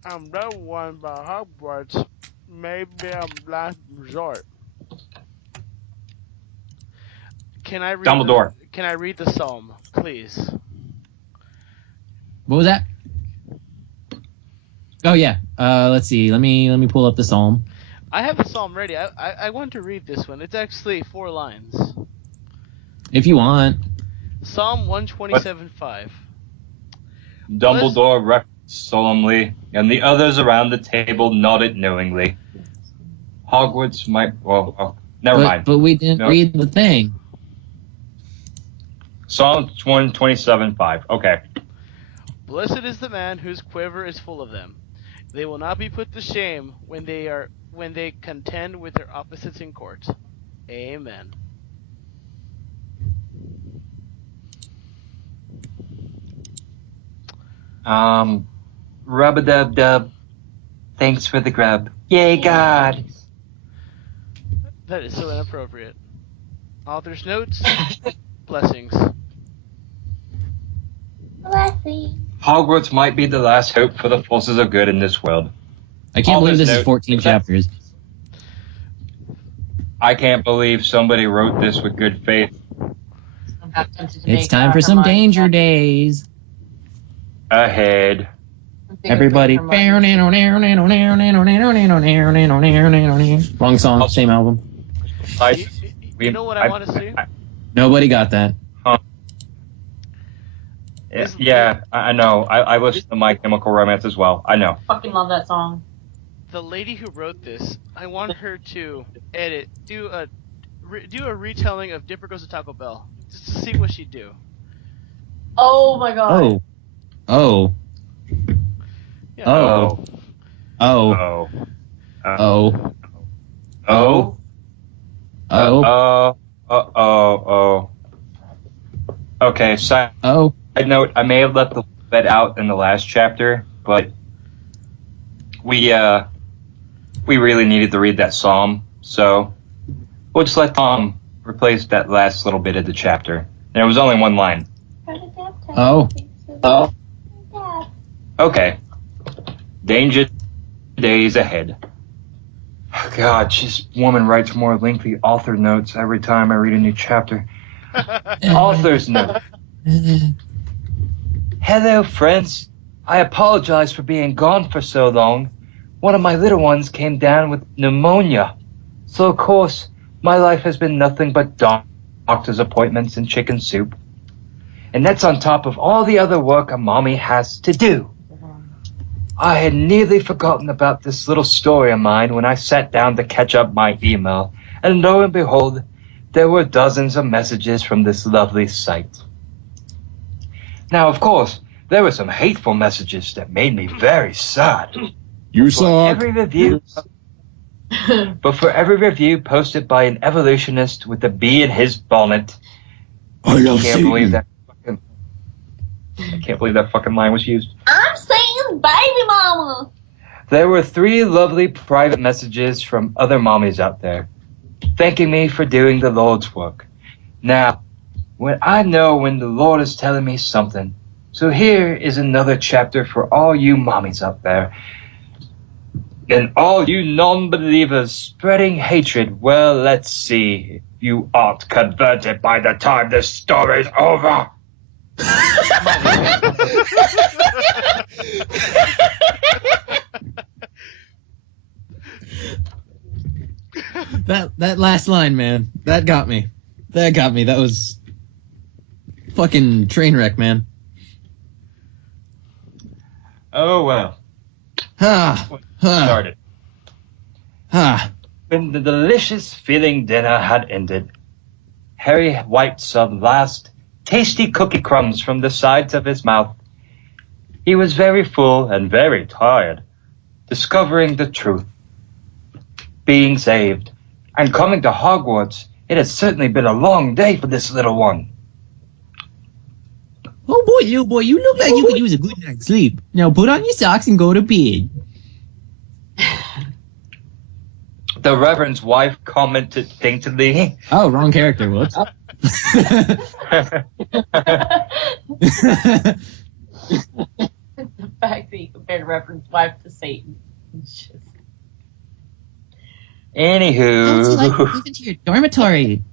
I'm the one by Hogwarts. Maybe a last resort. Can I read Dumbledore. Can I read the psalm, please? What was that? Oh yeah. Let's see. Let me pull up the psalm. I have the psalm ready. I want to read this one. It's actually 4 lines. If you want. Psalm 127:5. Dumbledore referenced solemnly, and the others around the table nodded knowingly. Hogwarts might... Well, never mind. But we didn't No. read the thing. Psalm 127:5. Okay. Blessed is the man whose quiver is full of them. They will not be put to shame when they contend with their opposites in court. Amen. Rub-a-dub-dub. Thanks for the grub. Yay, God! That is so inappropriate. Author's notes. Blessings. Hogwarts might be the last hope for the forces of good in this world. I can't believe this is 14 Except- chapters. I can't believe somebody wrote this with good faith. It's time for some danger days. Ahead. Everybody. Wrong song, same album. You know what I want to see? Nobody got that. Yeah, I know. I listened to My Chemical Romance as well. I know. Fucking love that song. The lady who wrote this, I want her to do a retelling of Dipper Goes to Taco Bell, just to see what she'd do. Oh my god. Oh. Yeah. Oh. Oh. Oh. Oh. Oh. Oh. Oh. Okay, side Oh. note, I may have left that out in the last chapter, but we really needed to read that psalm, so we'll just let Tom replace that last little bit of the chapter. There was only one line. Oh. Okay. Danger days ahead. God, this woman writes more lengthy author notes every time I read a new chapter. Author's note. Hello, friends. I apologize for being gone for so long. One of my little ones came down with pneumonia. So, of course, my life has been nothing but doctor's appointments and chicken soup. And that's on top of all the other work a mommy has to do. I had nearly forgotten about this little story of mine when I sat down to catch up my email, and lo and behold, there were dozens of messages from this lovely site. Now, of course, there were some hateful messages that made me very sad. You For suck. every review, but for every review posted by an evolutionist with a bee in his bonnet, I love I can't Satan. believe that fucking line was used. I'm saying baby mama. There were 3 lovely private messages from other mommies out there, thanking me for doing the Lord's work. Now, when I know when the Lord is telling me something, so here is another chapter for all you mommies out there. And all you non-believers spreading hatred, well, let's see if you aren't converted by the time this story's over. That last line, man. That got me. That was fucking train wreck, man. Oh, well. Started. When the delicious feeling dinner had ended, Harry wiped some last tasty cookie crumbs from the sides of his mouth. He was very full and very tired, discovering the truth, being saved, and coming to Hogwarts. It has certainly been a long day for this little one. Oh boy, little boy, you look like you could use a good night's sleep. Now put on your socks and go to bed. The Reverend's wife commented daintily. Oh, wrong character. Whoops. The fact that you compared Reverend's wife to Satan. It's just... How would you like to Anywho, move into your dormitory?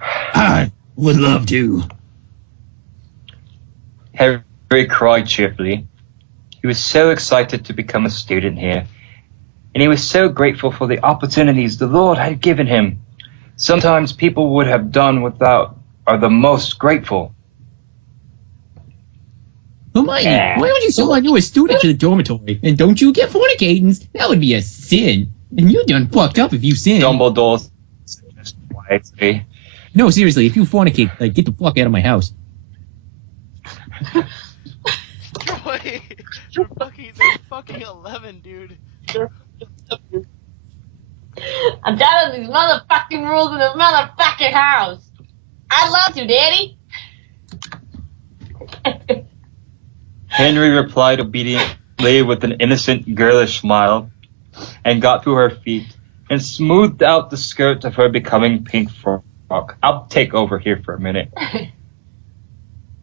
I would love to. Harry cried cheerfully. He was so excited to become a student here, and he was so grateful for the opportunities the Lord had given him. Sometimes people would have done without are the most grateful. Hermione, why would you send a new student to the dormitory? And don't you get fornicating? That would be a sin. And you done fucked up if you sin. Dumbledore suggested wisely. No, seriously, if you fornicate, like, get the fuck out of my house. Troy, they're fucking 11, dude. I'm tired of these motherfucking rules in this motherfucking house. I'd love to, Daddy. Henry replied obediently with an innocent, girlish smile, and got to her feet and smoothed out the skirt of her becoming pink frock. I'll take over here for a minute.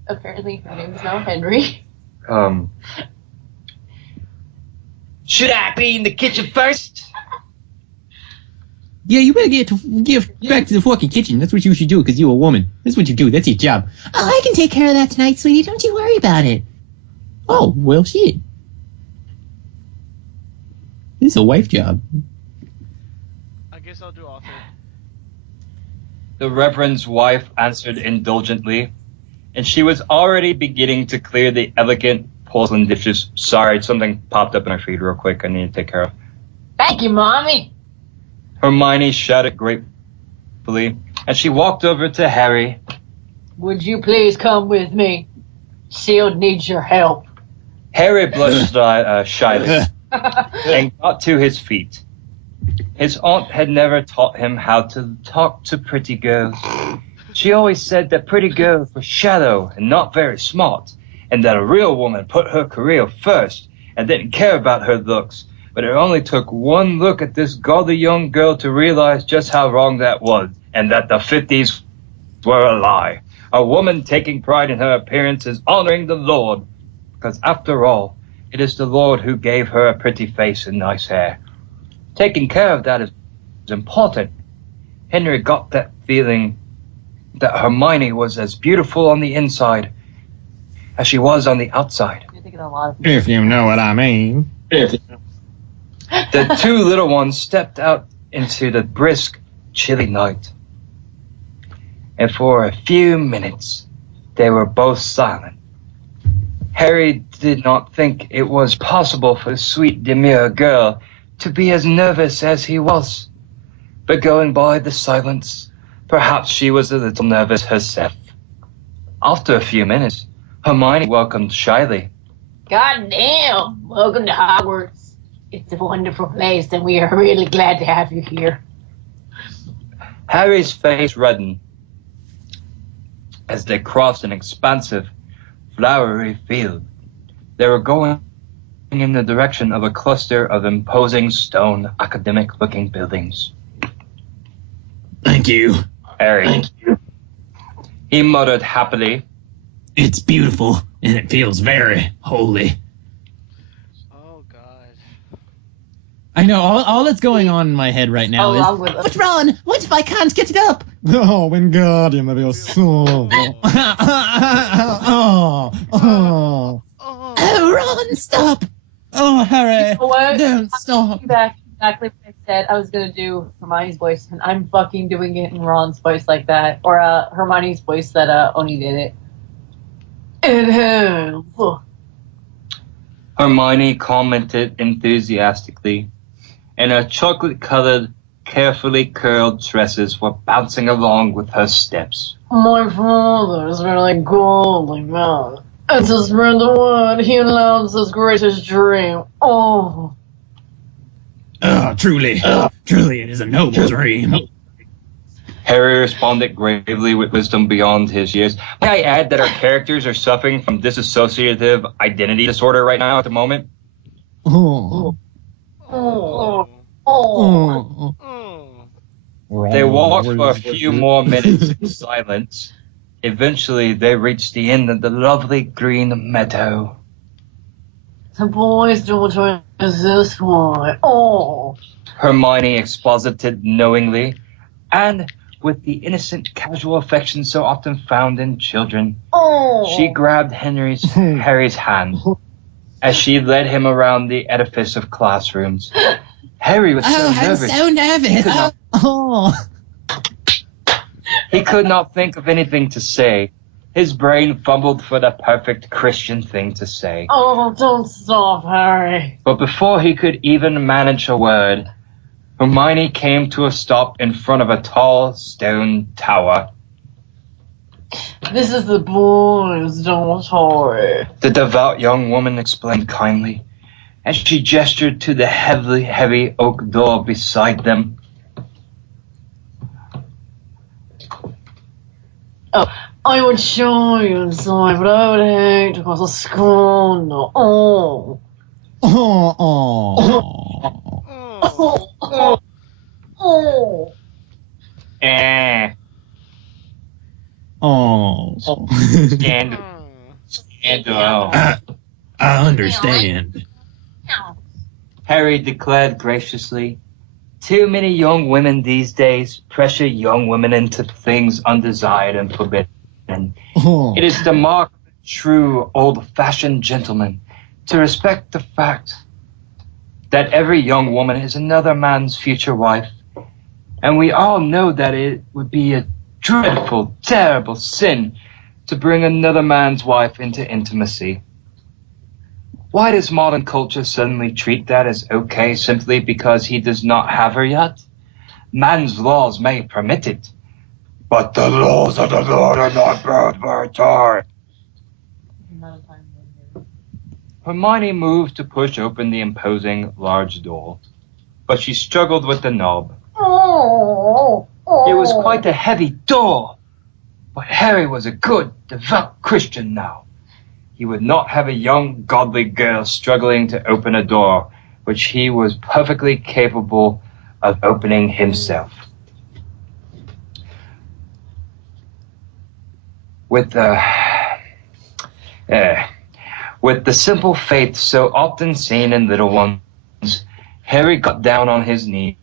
Apparently, her name is now Henry. Should I be in the kitchen first? Yeah, you better get back to the fucking kitchen. That's what you should do, because you're a woman. That's what you do. That's your job. Oh, I can take care of that tonight, sweetie. Don't you worry about it. Oh, well, shit. This is a wife job. I guess I'll do author. The Reverend's wife answered indulgently, and she was already beginning to clear the elegant porcelain dishes. Sorry, something popped up in our feed real quick I need to take care of. Thank you, Mommy. Hermione shouted gratefully, and she walked over to Harry. Would you please come with me? Shield needs your help. Harry blushed shyly and got to his feet. His aunt had never taught him how to talk to pretty girls. She always said that pretty girls were shallow and not very smart, and that a real woman put her career first and didn't care about her looks. But it only took one look at this gaudy young girl to realize just how wrong that was, and that the 50s were a lie. A woman taking pride in her appearance is honoring the Lord, because after all, it is the Lord who gave her a pretty face and nice hair. Taking care of that is important. Henry got that feeling that Hermione was as beautiful on the inside as she was on the outside. You're thinking a lot of If you know what I mean. The two little ones stepped out into the brisk, chilly night. And for a few minutes, they were both silent. Harry did not think it was possible for the sweet, demure girl to be as nervous as he was. But going by the silence, perhaps she was a little nervous herself. After a few minutes, Hermione welcomed shyly. God damn! Welcome to Hogwarts. It's a wonderful place, and we are really glad to have you here. Harry's face reddened as they crossed an expansive, flowery field. They were going in the direction of a cluster of imposing stone, academic-looking buildings. Thank you. Harry. He muttered happily. It's beautiful, and it feels very holy. Oh God. I know, all that's going on in my head right now Along with what's wrong? What if I can't get it up? Oh, Wingardium Leviosa. Oh, Oh, Ron, stop! oh, Harry, You know what? don't stop. Back exactly what I said I was gonna do Hermione's voice, and I'm fucking doing it in Ron's voice like that, or Hermione's voice that Oni did it. Hermione commented enthusiastically, and her chocolate-colored, carefully curled tresses were bouncing along with her steps. My father's really godly man. And to spread the word, he announced his greatest dream. Oh. Truly, it is a noble dream. Harry responded gravely with wisdom beyond his years. May I add that our characters are suffering from dissociative identity disorder right now at the moment? Oh, Oh. oh, Oh. They walked for a few more minutes in silence. Eventually, they reached the end of the lovely green meadow. The boys don't is this one. Oh. Hermione exposited knowingly, and with the innocent, casual affection so often found in children. Oh. She grabbed Harry's hand as she led him around the edifice of classrooms. Harry was so I'm nervous. so nervous. Oh. He could not think of anything to say. His brain fumbled for the perfect Christian thing to say. Oh, don't stop, Harry. But before he could even manage a word, Hermione came to a stop in front of a tall stone tower. This is the boys' dormitory. The devout young woman explained kindly, as she gestured to the heavy oak door beside them. Oh, I would show you inside, but I would hate to cause a scandal. Oh. oh, oh. Oh. Oh. Oh. Eh. Scandal. I understand. Harry declared graciously, "Too many young women these days pressure young women into things undesired and forbidden. It is the mark of a true old-fashioned gentleman to respect the fact that every young woman is another man's future wife, and we all know that it would be a dreadful, terrible sin to bring another man's wife into intimacy. Why does modern culture suddenly treat that as okay simply because he does not have her yet? Man's laws may permit it, but the laws of the Lord are not both my time." Hermione moved to push open the imposing large door, but she struggled with the knob. It was quite a heavy door, but Harry was a good, devout Christian now. He would not have a young, godly girl struggling to open a door which he was perfectly capable of opening himself. With the simple faith so often seen in little ones, Harry got down on his knees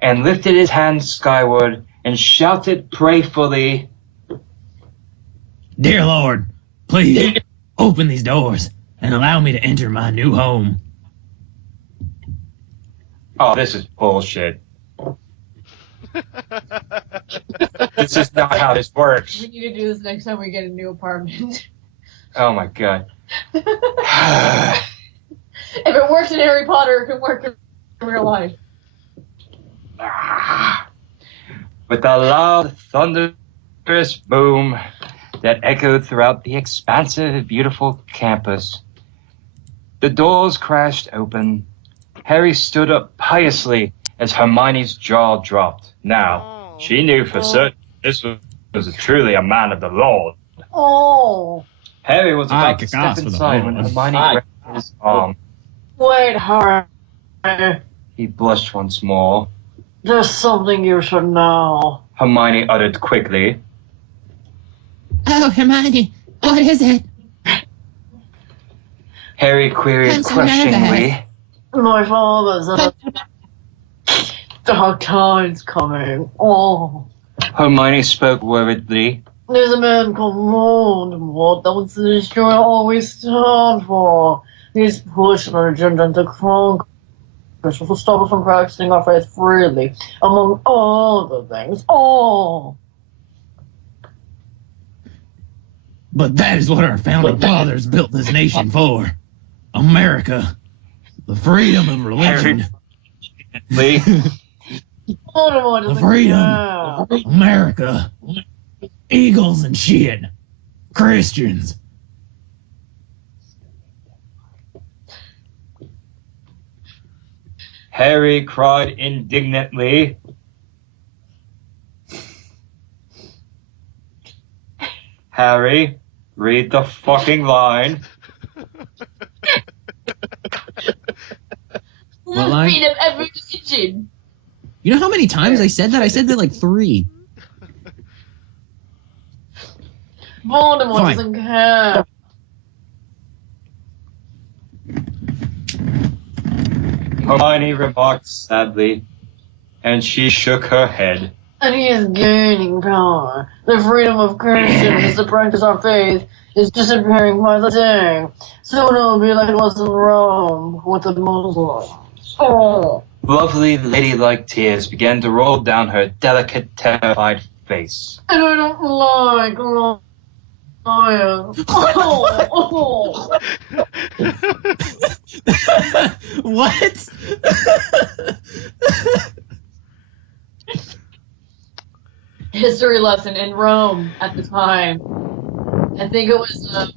and lifted his hands skyward and shouted prayerfully, Dear Lord, please open these doors and allow me to enter my new home. "Oh, this is bullshit. This is not how this works. We need to do this next time we get a new apartment. Oh my god." If it works in Harry Potter, it can work in real life. With a loud, thunderous boom that echoed throughout the expansive, beautiful campus, the doors crashed open. Harry stood up piously as Hermione's jaw dropped. Now, she knew for certain this was truly a man of the Lord. Oh. Harry was I about to could step ask for the inside when Lord. Hermione grabbed his arm. Wait, Harry. He blushed once more. There's something you should know. Hermione uttered quickly. Oh, Hermione, what is it? Harry queried I'm so questioningly. nervous. My father said dark time's coming. Oh. Hermione spoke worriedly. There's a man called Voldemort that wants to destroy all we stand for. He's pushing an agenda to conquer us, will stop us from practicing our faith freely, among all other things. Oh. But that is what our founding fathers built this nation for. America. The freedom of religion. Lee, Voldemort The doesn't freedom. care. America. Eagles and shit. Christians. Harry cried indignantly. Harry, read the fucking line. What line? Freedom of every religion. You know how many times I said that? I said that like 3. Voldemort Fine. doesn't care. Hermione remarked sadly, and she shook her head. And he is gaining power. The freedom of Christians to practice our faith is disappearing by the day. Soon it will be like it was in Rome with the Muslims. Oh. Lovely ladylike tears began to roll down her delicate, terrified face. And I don't like lions. Oh. What? History lesson in Rome at the time. I think it was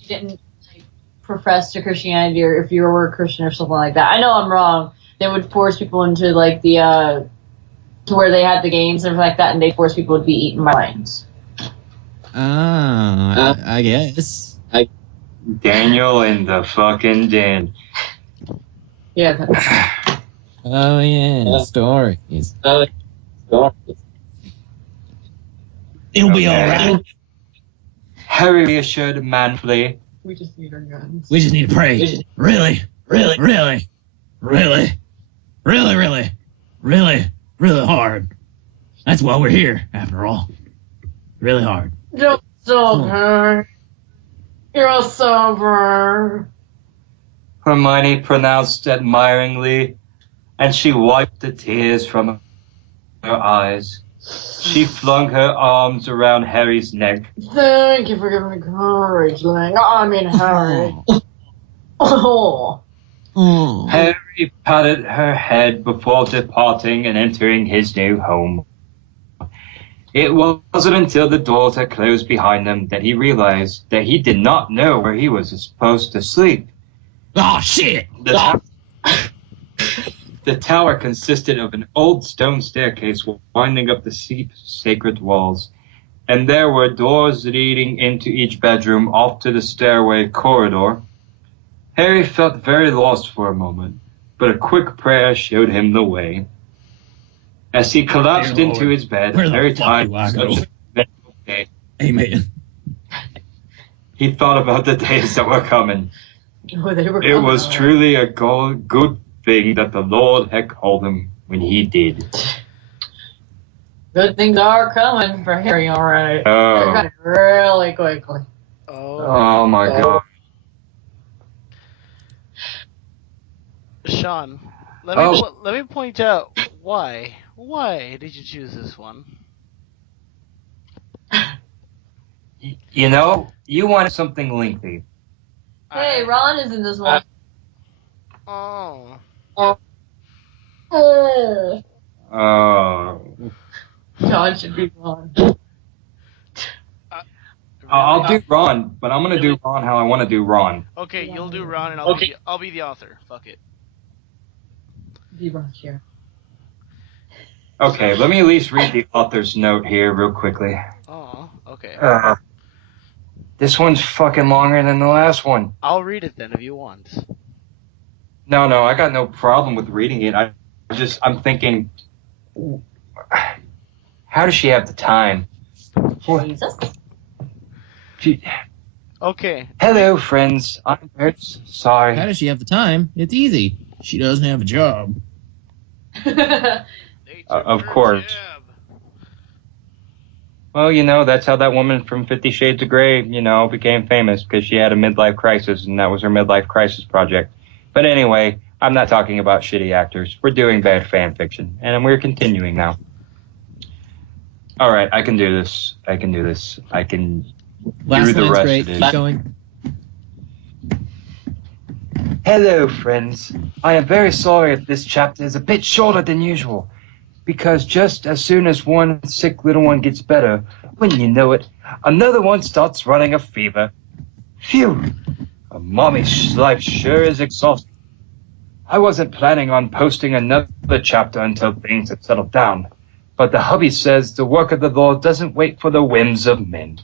you didn't like profess to Christianity, or if you were a Christian or something like that. I know I'm wrong. They would force people into like the to where they had the games and everything like that, and they force people to be eaten by lions. I guess. Daniel in the fucking den. Yeah. That's, Oh yeah, stories. It'll be Okay. alright. Harry reassured manfully. We just need our guns. We just need to pray. Really, really, really, really, really, really, really, really hard. That's why we're here, after all. Really hard. You're sober. You're sober. Hermione pronounced admiringly, and she wiped the tears from her eyes. She flung her arms around Harry's neck. Thank you for giving me courage, Lang. I mean, Harry. Oh. Oh. Harry patted her head before departing and entering his new home. It wasn't until the doors had closed behind them that he realized that he did not know where he was supposed to sleep. Oh, shit! The tower consisted of an old stone staircase winding up the steep, sacred walls, and there were doors leading into each bedroom off to the stairway corridor. Harry felt very lost for a moment, but a quick prayer showed him the way. As he collapsed into his bed, Where the very fuck tired, do I such go? a mental day, Amen. he thought about the days that were coming. Oh, they were It coming was out. truly a good thing that the Lord had called him when he did. Good things are coming for Harry, alright. They're Oh, coming really quickly. oh my God. Shawn, let me point out why. Why did you choose this one? You know, you wanted something lengthy. Hey, Ron is in this one. Oh. Oh. Uh, John should be Ron. I'll do Ron, but I'm gonna do Ron how I want to do Ron. Okay, you'll do Ron, and I'll be the author. Fuck it. Be Ron here. Okay, let me at least read the author's note here real quickly. Oh, okay. This one's fucking longer than the last one. I'll read it then if you want. No, I got no problem with reading it. I'm thinking, how does she have the time? Jesus. Okay. Hello, friends. I'm very sorry. How does she have the time? It's easy. She doesn't have a job. Of course. Well, you know, that's how that woman from 50 Shades of Grey, you know, became famous, because she had a midlife crisis, and that was her midlife crisis project. But anyway, I'm not talking about shitty actors. We're doing bad fan fiction, and we're continuing now. All right, I can do this. I can Last do the line's rest great. of it. Keep going. Hello, friends. I am very sorry if this chapter is a bit shorter than usual, because just as soon as one sick little one gets better, when you know it, another one starts running a fever. Phew! A mommy's life sure is exhausting. I wasn't planning on posting another chapter until things had settled down, but the hubby says the work of the Lord doesn't wait for the whims of men.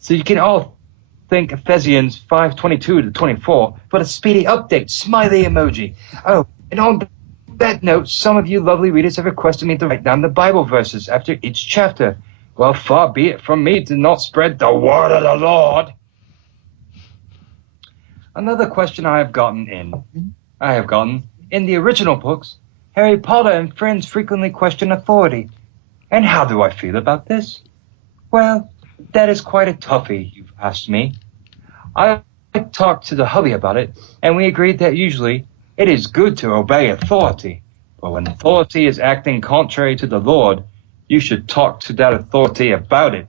So you can all think Ephesians 5:22-24, but a speedy update, smiley emoji. Oh, and on that note, some of you lovely readers have requested me to write down the Bible verses after each chapter. Well, far be it from me to not spread the word of the Lord. Another question I have gotten in the original books, Harry Potter and friends frequently question authority. And how do I feel about this? Well, that is quite a toughie, you've asked me. I talked to the hubby about it, and we agreed that usually it is good to obey authority, but when authority is acting contrary to the Lord, you should talk to that authority about it.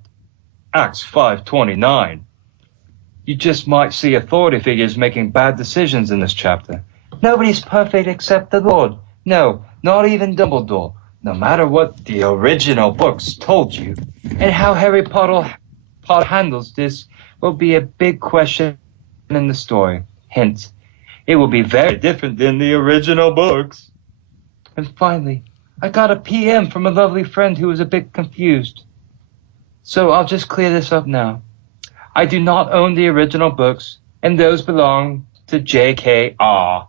Acts 5:29. You just might see authority figures making bad decisions in this chapter. Nobody's perfect except the Lord. No, not even Dumbledore. No matter what the original books told you, and how Harry Potter handles this will be a big question in the story. Hint, it will be very different than the original books. And finally, I got a PM from a lovely friend who was a bit confused. So I'll just clear this up now. I do not own the original books, and those belong to J.K.R.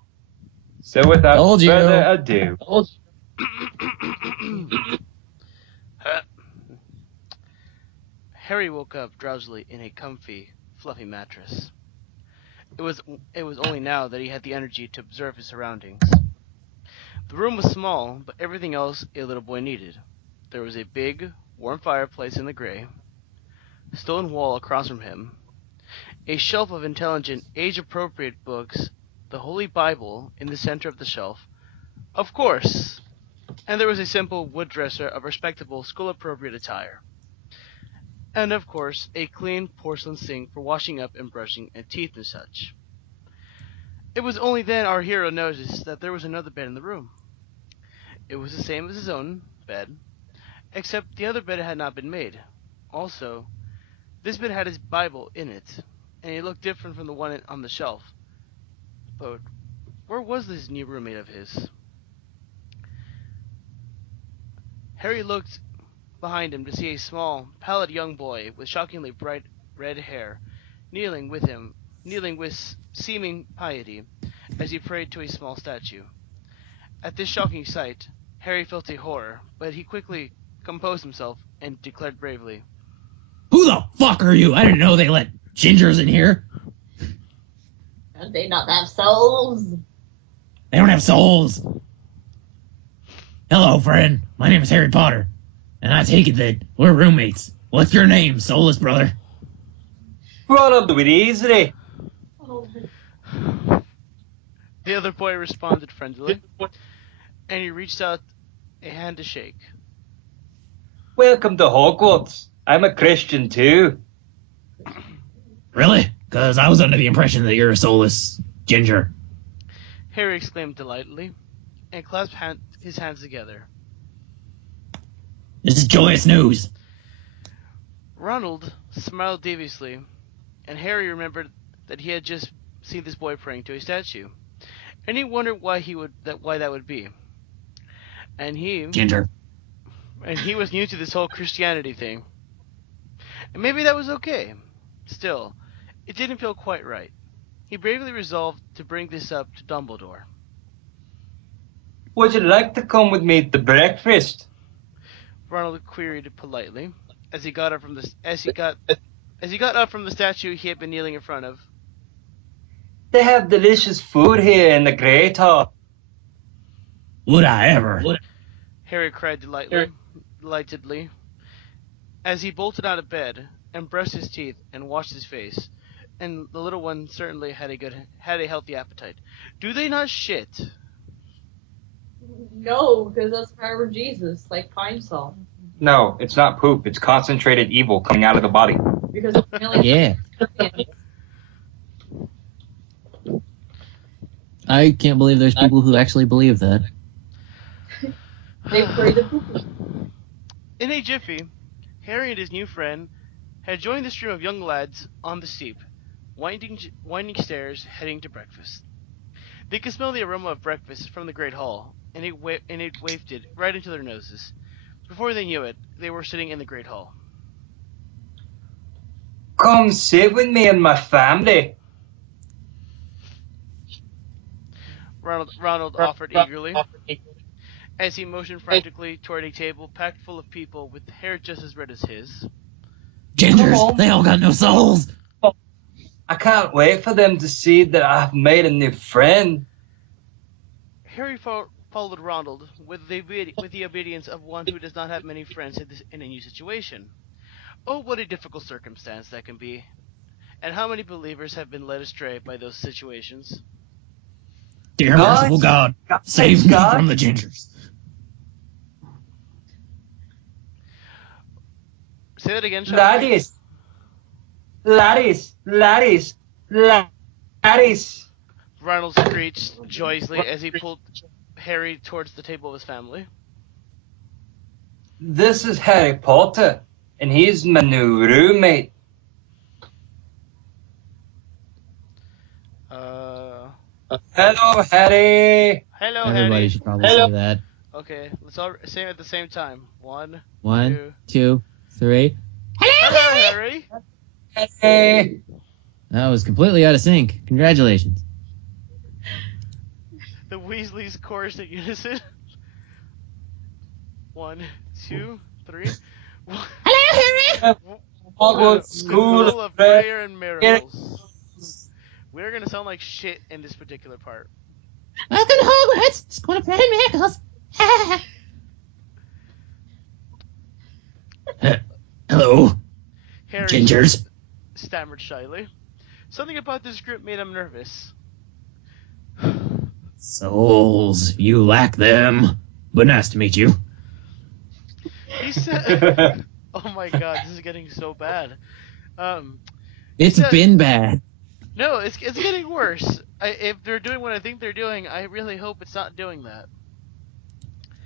So without Told you. further ado, Harry woke up drowsily in a comfy, fluffy mattress. It was only now that he had the energy to observe his surroundings. The room was small, but everything else a little boy needed. There was a big, warm fireplace in the gray, stone wall across from him, a shelf of intelligent, age-appropriate books, the Holy Bible in the center of the shelf, of course, and there was a simple wood dresser of respectable, school-appropriate attire. And of course, a clean porcelain sink for washing up and brushing and teeth and such. It was only then our hero noticed that there was another bed in the room. It was the same as his own bed, except the other bed had not been made. Also, this bed had his Bible in it, and it looked different from the one on the shelf. But where was this new roommate of his? Harry looked behind him to see a small, pallid young boy with shockingly bright red hair kneeling with seeming piety as he prayed to a small statue. At this shocking sight, Harry felt a horror, but he quickly composed himself and declared bravely, Who the fuck are you? I didn't know they let gingers in here. And they not have souls. They don't have souls. Hello, friend. My name is Harry Potter. And I take it that we're roommates. What's your name, soulless brother? Ronald, do it easily. Oh, The other boy responded friendlily, and he reached out a hand to shake. Welcome to Hogwarts. I'm a Christian too. Really? Because I was under the impression that you're a soulless ginger. Harry exclaimed delightedly, and clasped his hands together. This is joyous news. Ronald smiled deviously, and Harry remembered that he had just seen this boy praying to a statue, and he wondered why that would be. And Ginger. he was new to this whole Christianity thing, and maybe that was okay. Still, it didn't feel quite right. He bravely resolved to bring this up to Dumbledore. Would you like to come with me to breakfast? Ronald queried politely as he got up from the statue he had been kneeling in front of. They have delicious food here in the Great Hall. Would I ever? Harry cried delightedly, as he bolted out of bed and brushed his teeth and washed his face. And the little one certainly had a healthy appetite. Do they not shit? no, because that's power of Jesus, like pine salt. No, it's not poop. It's concentrated evil coming out of the body. Because apparently Yeah. I can't believe there's people who actually believe that. they pray the poo-poo. In a jiffy, Harry and his new friend had joined the stream of young lads on the steep, winding stairs heading to breakfast. They could smell the aroma of breakfast from the great hall, and it wafted right into their noses. Before they knew it, they were sitting in the great hall. Come sit with me and my family. Ronald offered eagerly, as he motioned frantically toward a table packed full of people with hair just as red as his. Gingers, they all got no souls. I can't wait for them to see that I've made a new friend. Harry followed Ronald with the obedience of one who does not have many friends in a new situation. Oh, what a difficult circumstance that can be. And how many believers have been led astray by those situations? Dear God, merciful God, save me from the gingers. Say that again, Shawn. Laddies. Ronald screeched joyously as he pulled Harry towards the table of his family. This is Harry Potter, and he's my new roommate. Hello, Harry. Hello, Everybody Harry. should probably say that. Okay, let's all say it at the same time. 1, 1, 2, 3. Hello, Harry. Hey. That was completely out of sync. Congratulations. The Weasleys chorused in unison. 1, 2, 3. Hello, Harry! Hogwarts School of Prayer and Miracles. We're gonna sound like shit in this particular part. Welcome to Hogwarts, School of Prayer and Miracles. Hello, Harry gingers. stammered shyly. Something about this group made him nervous. Souls, you lack them. But nice to meet you. He said, "Oh my God, this is getting so bad." It's said- been bad. No, it's getting worse. If they're doing what I think they're doing, I really hope it's not doing that.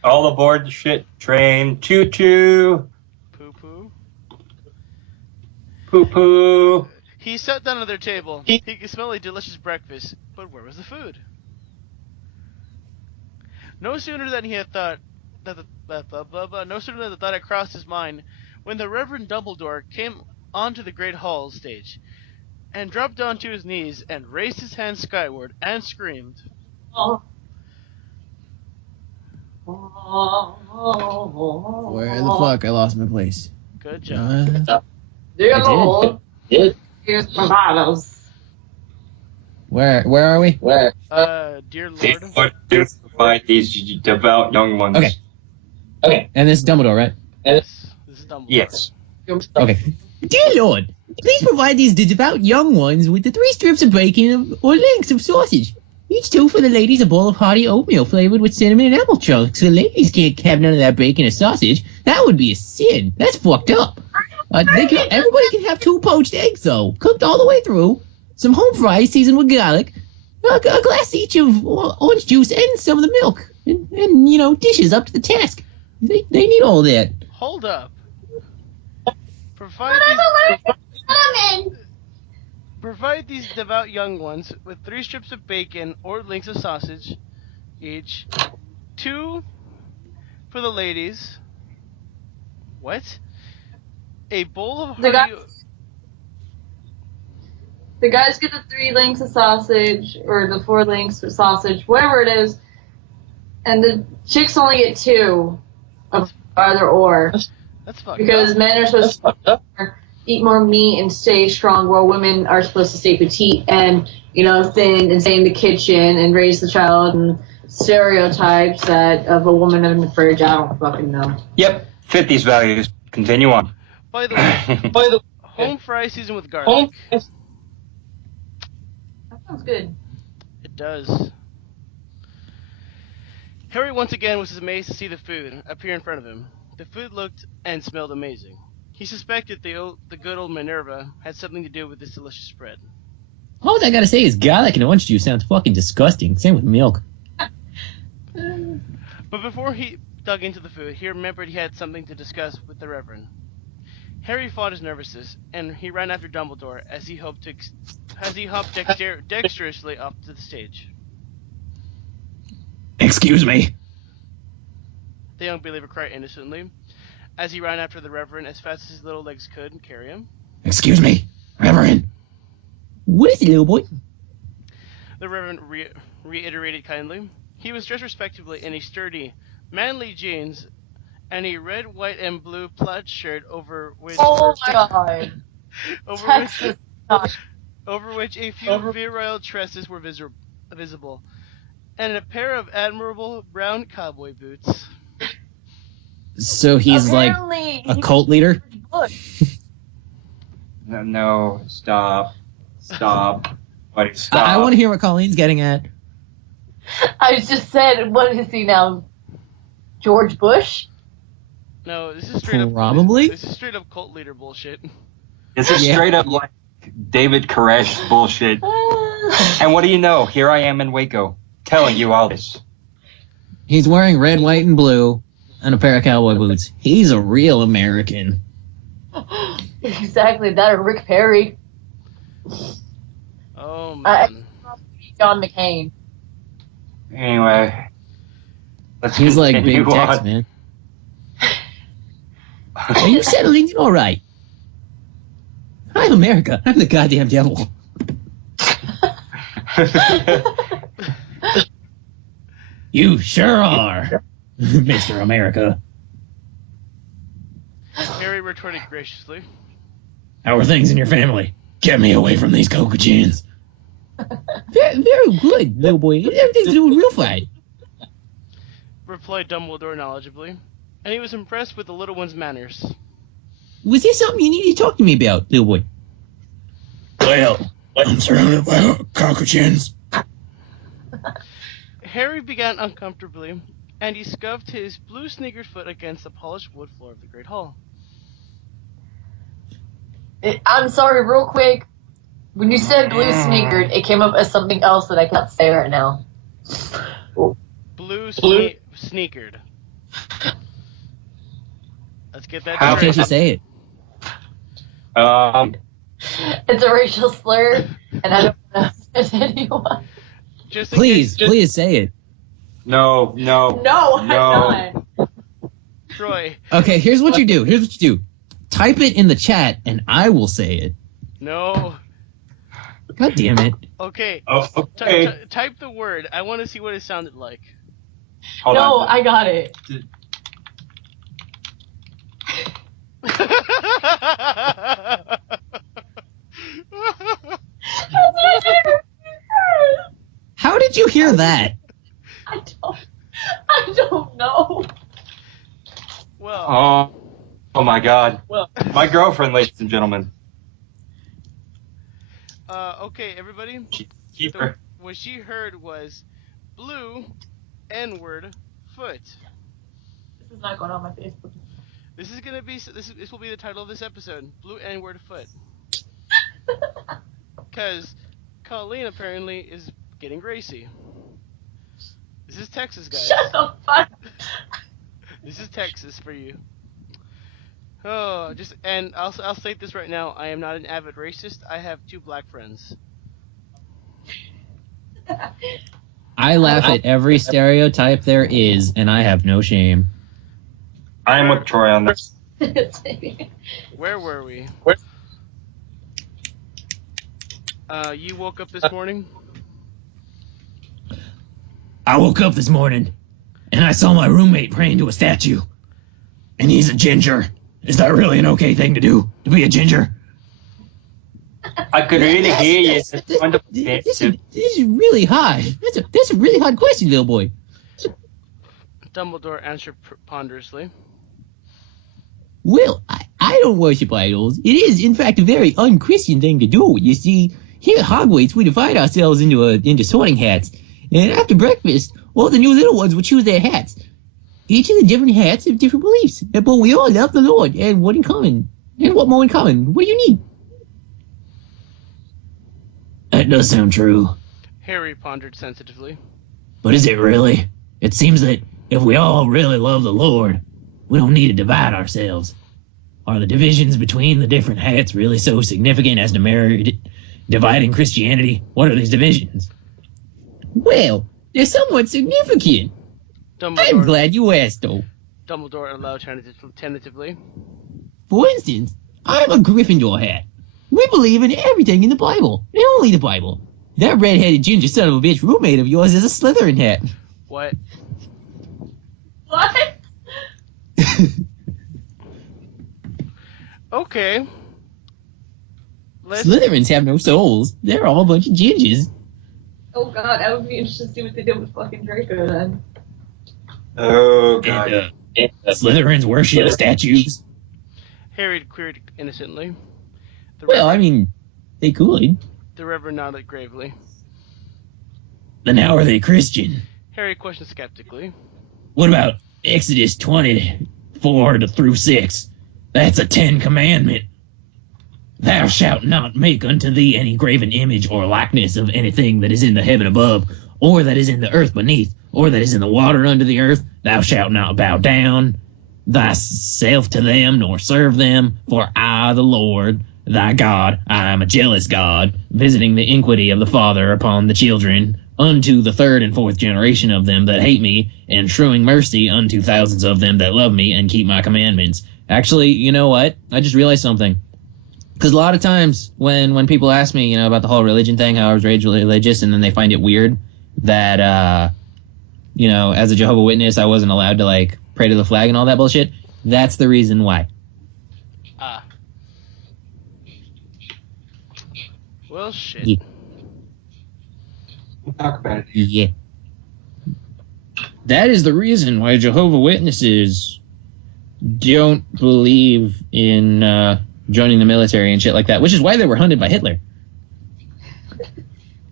All aboard the shit train. Choo choo. Poo poo. Poo poo. He sat down at their table. He could smell a delicious breakfast, but where was the food? No sooner than he had thought no sooner than the thought had crossed his mind when the Reverend Dumbledore came onto the Great Hall stage and dropped down to his knees and raised his hand skyward and screamed. Oh. Where the fuck? I lost my place. Good job. Dear I did. Lord, here's providers. Where are we? Dear They Lord. would do provide these devout young ones. Okay. And this is Dumbledore, right? This is Dumbledore. Yes. Okay. Dear Lord, please provide these devout young ones with the 3 strips of bacon or links of sausage. Each 2 for the ladies, a bowl of hearty oatmeal flavored with cinnamon and apple chunks. The ladies can't have none of that bacon or sausage. That would be a sin. That's fucked up. Everybody can have 2 poached eggs, though, cooked all the way through. Some home fries seasoned with garlic. A glass each of orange juice and some of the milk. And dishes up to the task. They need all that. Hold up. Provide these devout young ones with 3 strips of bacon or links of sausage each. 2 for the ladies. What? A bowl of The hearty... The guys get the 3 links of sausage, or the 4 links of sausage, whatever it is, and the chicks only get 2 of either or. That's fucked Because up. men are supposed to eat more meat and stay strong, while women are supposed to stay petite and, thin and stay in the kitchen and raise the child, and stereotypes that of a woman in the fridge. I don't fucking know. Yep. Fit these values. Continue on. By the way, home fries seasoned with garlic. That sounds good. It does. Harry once again was amazed to see the food appear in front of him. The food looked and smelled amazing. He suspected the good old Minerva had something to do with this delicious spread. All I gotta say is garlic and orange juice sounds fucking disgusting. Same with milk. But before he dug into the food, he remembered he had something to discuss with the Reverend. Harry fought his nervousness, and he ran after Dumbledore as he hopped dexterously up to the stage. Excuse me. The young believer cried innocently, as he ran after the Reverend as fast as his little legs could carry him. Excuse me, Reverend. What is it, little boy? The Reverend reiterated kindly. He was dressed respectably in a sturdy, manly jeans and a red, white, and blue plaid shirt over which Oh my god. over which a few virile tresses were visible, and a pair of admirable brown cowboy boots. So he's Apparently, like a cult leader? No, stop. Buddy, stop. I want to hear what Colleen's getting at. I just said, what is he now? George Bush? No, this is straight Probably? up. This is straight up cult leader bullshit. This is straight up like David Koresh bullshit. And what do you know? Here I am in Waco, telling you all this. He's wearing red, white, and blue and a pair of cowboy boots. He's a real American. Exactly that, or Rick Perry. Oh man. John McCain. Anyway, let's He's like continue Big Tex, on. man. Are you settling in all right? I'm America. I'm the goddamn devil. You sure are, Mr. America. Harry retorted graciously. How are things in your family? Get me away from these Kokujins. Very, very good, little boy. Everything's doing real fine. replied Dumbledore knowledgeably, and he was impressed with the little one's manners. Was there something you needed to talk to me about, little boy? Well, I'm surrounded by Kokujins. Harry began uncomfortably, and he scuffed his blue sneakered foot against the polished wood floor of the Great Hall. I'm sorry, real quick. When you said blue sneakered, it came up as something else that I can't say right now. Blue sneakered. Let's get that How Why can't you straight. say it? It's a racial slur, and I don't want to offend anyone. Just in Please, case, please say it. No. No, I'm not. Troy. Okay, here's what you do. Type it in the chat, and I will say it. No. God damn it. Okay. Oh, okay. Type the word. I want to see what it sounded like. Hold No, on. I got it. How did you hear that? I don't know. Well, Oh my God. well. My girlfriend, ladies and gentlemen. Okay, everybody. Keep her. What she heard was blue N-word foot. This is not going on my Facebook. This is gonna be this will be the title of this episode. Blue N-word foot. Because Colleen apparently is getting racy. This is Texas, guys. Shut the fuck. This is Texas for you. Oh, and I'll state this right now. I am not an avid racist. I have 2 black friends. I laugh at every stereotype there is, and I have no shame. I am with Troy on this. Where were we? You woke up this morning? I woke up this morning, and I saw my roommate praying to a statue. And he's a ginger. Is that really an okay thing to do? To be a ginger? I could really hear you. It's wonderful. This is really hard. That's a really hard question, little boy. Dumbledore answered ponderously. Well, I don't worship idols. It is, in fact, a very unchristian thing to do. You see, here at Hogwarts, we divide ourselves into sorting hats. And after breakfast, all the new little ones will choose their hats. Each of the different hats have different beliefs. But we all love the Lord, and what in common? And what more in common? What do you need? That does sound true. Harry pondered sensitively. But is it really? It seems that if we all really love the Lord, we don't need to divide ourselves. Are the divisions between the different hats really so significant as to merit dividing Christianity? What are these divisions? Well, they're somewhat significant. I'm Dumbledore, glad you asked, though. Dumbledore allowed tentatively. For instance, I'm a Gryffindor hat. We believe in everything in the Bible, and only the Bible. That red-headed ginger son of a bitch roommate of yours is a Slytherin hat. What? What? Okay. Slytherins have no souls. They're all a bunch of gingers. Oh god, I would be interested to see what they did with fucking Draco then. Oh God. And Slytherins worship statues. Harry queried innocently. Well, I mean, they could. The Reverend nodded gravely. Then how are they Christian? Harry questioned skeptically. What about Exodus 24 through 6? That's a 10 commandment. Thou shalt not make unto thee any graven image or likeness of anything that is in the heaven above, or that is in the earth beneath, or that is in the water under the earth. Thou shalt not bow down thyself to them, nor serve them, for I, the Lord, thy God, I am a jealous God, visiting the iniquity of the father upon the children, unto the 3rd and 4th generation of them that hate me, and shewing mercy unto thousands of them that love me and keep my commandments. Actually, you know what? I just realized something. Because a lot of times when people ask me, about the whole religion thing, how I was raised religious, and then they find it weird that, as a Jehovah's Witness, I wasn't allowed to, pray to the flag and all that bullshit, that's the reason why. Well, shit. Yeah. We'll talk about it. Yeah. That is the reason why Jehovah's Witnesses don't believe in joining the military and shit like that, which is why they were hunted by Hitler.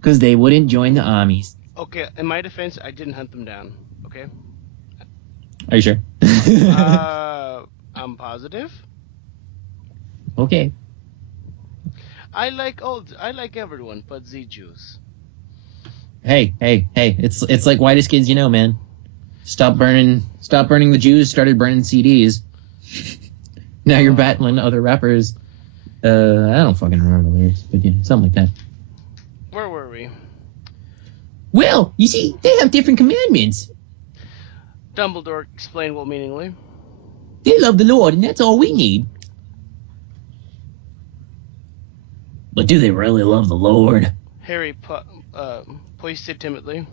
Because they wouldn't join the armies. Okay, in my defense, I didn't hunt them down. Okay. Are you sure? I'm positive. Okay. I like everyone but the Jews. Hey, it's like whitest kids you know, man. Stop burning the Jews, started burning CDs. Now you're battling other rappers. I don't fucking remember the lyrics, but something like that. Where were we? Well, you see, they have different commandments. Dumbledore explained well meaningly. They love the Lord, and that's all we need. But do they really love the Lord? Harry placed it timidly.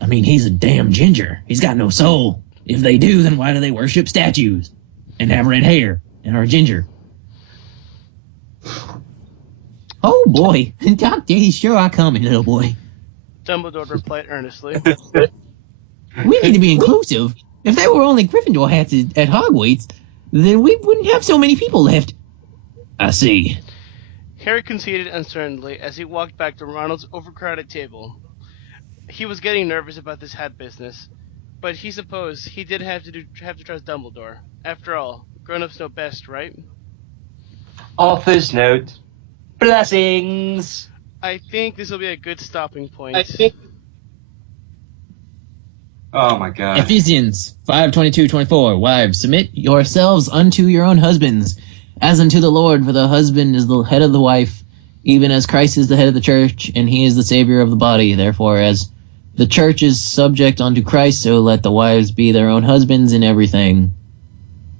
I mean, he's a damn ginger. He's got no soul. If they do, then why do they worship statues? And have red hair and are ginger? Oh boy, Doc Days sure are coming, little boy. Dumbledore replied earnestly. We need to be inclusive. If there were only Gryffindor hats at Hogwarts, then we wouldn't have so many people left. I see. Harry conceded uncertainly as he walked back to Ronald's overcrowded table. He was getting nervous about this hat business, but he supposed he did have to trust Dumbledore. After all, grown-ups know best, right? Author's note. Blessings. I think this will be a good stopping point. Oh my god. Ephesians 5:22-24. Wives, submit yourselves unto your own husbands, as unto the Lord, for the husband is the head of the wife, even as Christ is the head of the church, and he is the Savior of the body. Therefore, as the church is subject unto Christ, so let the wives be their own husbands in everything.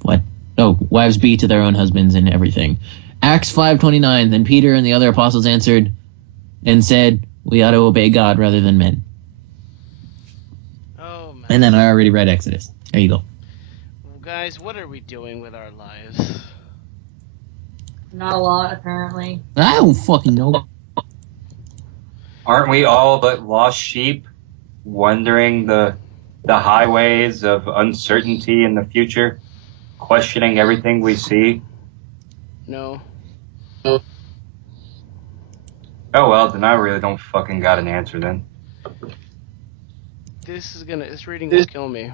What? Oh, wives be to their own husbands in everything. Acts 5:29. Then Peter and the other apostles answered and said, we ought to obey God rather than men. Oh man. And then I already read Exodus. There you go. Well, guys, what are we doing with our lives? Not a lot, apparently. I don't fucking know. Aren't we all but lost sheep, wandering the highways of uncertainty in the future, questioning everything we see? No. Oh well, then I really don't fucking got an answer then. This reading will kill me.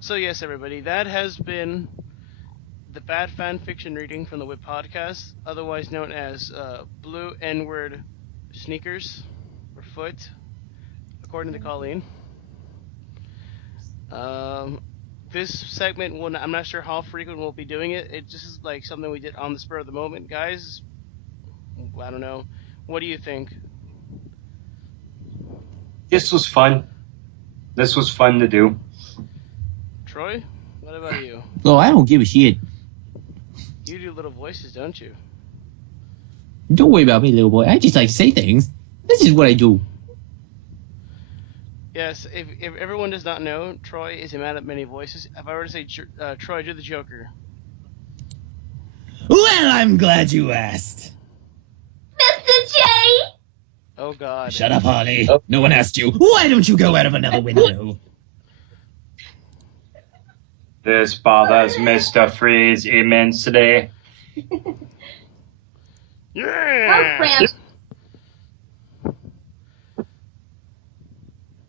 So yes, everybody, that has been the Bad Fan Fiction reading from the Whip Podcast, otherwise known as Blue N-Word Sneakers, or Foot, according to Colleen. This segment, I'm not sure how frequent we'll be doing it. It just is like something we did on the spur of the moment. Guys, I don't know. What do you think? This was fun. This was fun to do. Troy, what about you? Oh, I don't give a shit. You do little voices, don't you? Don't worry about me, little boy. I just like to say things. This is what I do. Yes, if everyone does not know, Troy is a man of many voices. If I were to say, Troy, do the Joker. Well, I'm glad you asked. Mr. J! Oh, God. Shut up, Harley. No one asked you. Why don't you go out of another window? This bothers Mr. Freeze immensely. Yeah!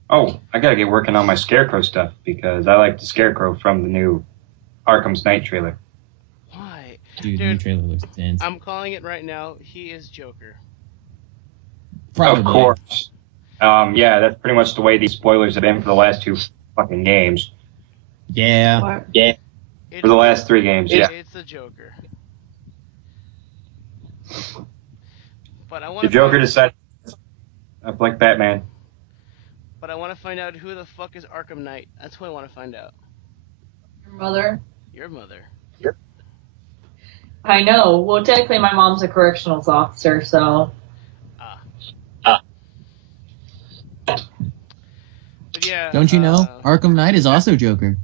Oh, I gotta get working on my Scarecrow stuff, because I like the Scarecrow from the new Arkham's Knight trailer. Why? Dude, new trailer looks intense. I'm calling it right now. He is Joker. Probably. Of course. Yeah, that's pretty much the way these spoilers have been for the last two fucking games. Yeah. Yeah. For the last three games, yeah. It's the Joker. But I want The Joker decided up like Batman. But I want to find out who the fuck is Arkham Knight. That's what I want to find out. Your mother? Your mother. I know. Well, technically, my mom's a correctionals officer, so. But yeah. Don't you know? Arkham Knight is also Joker.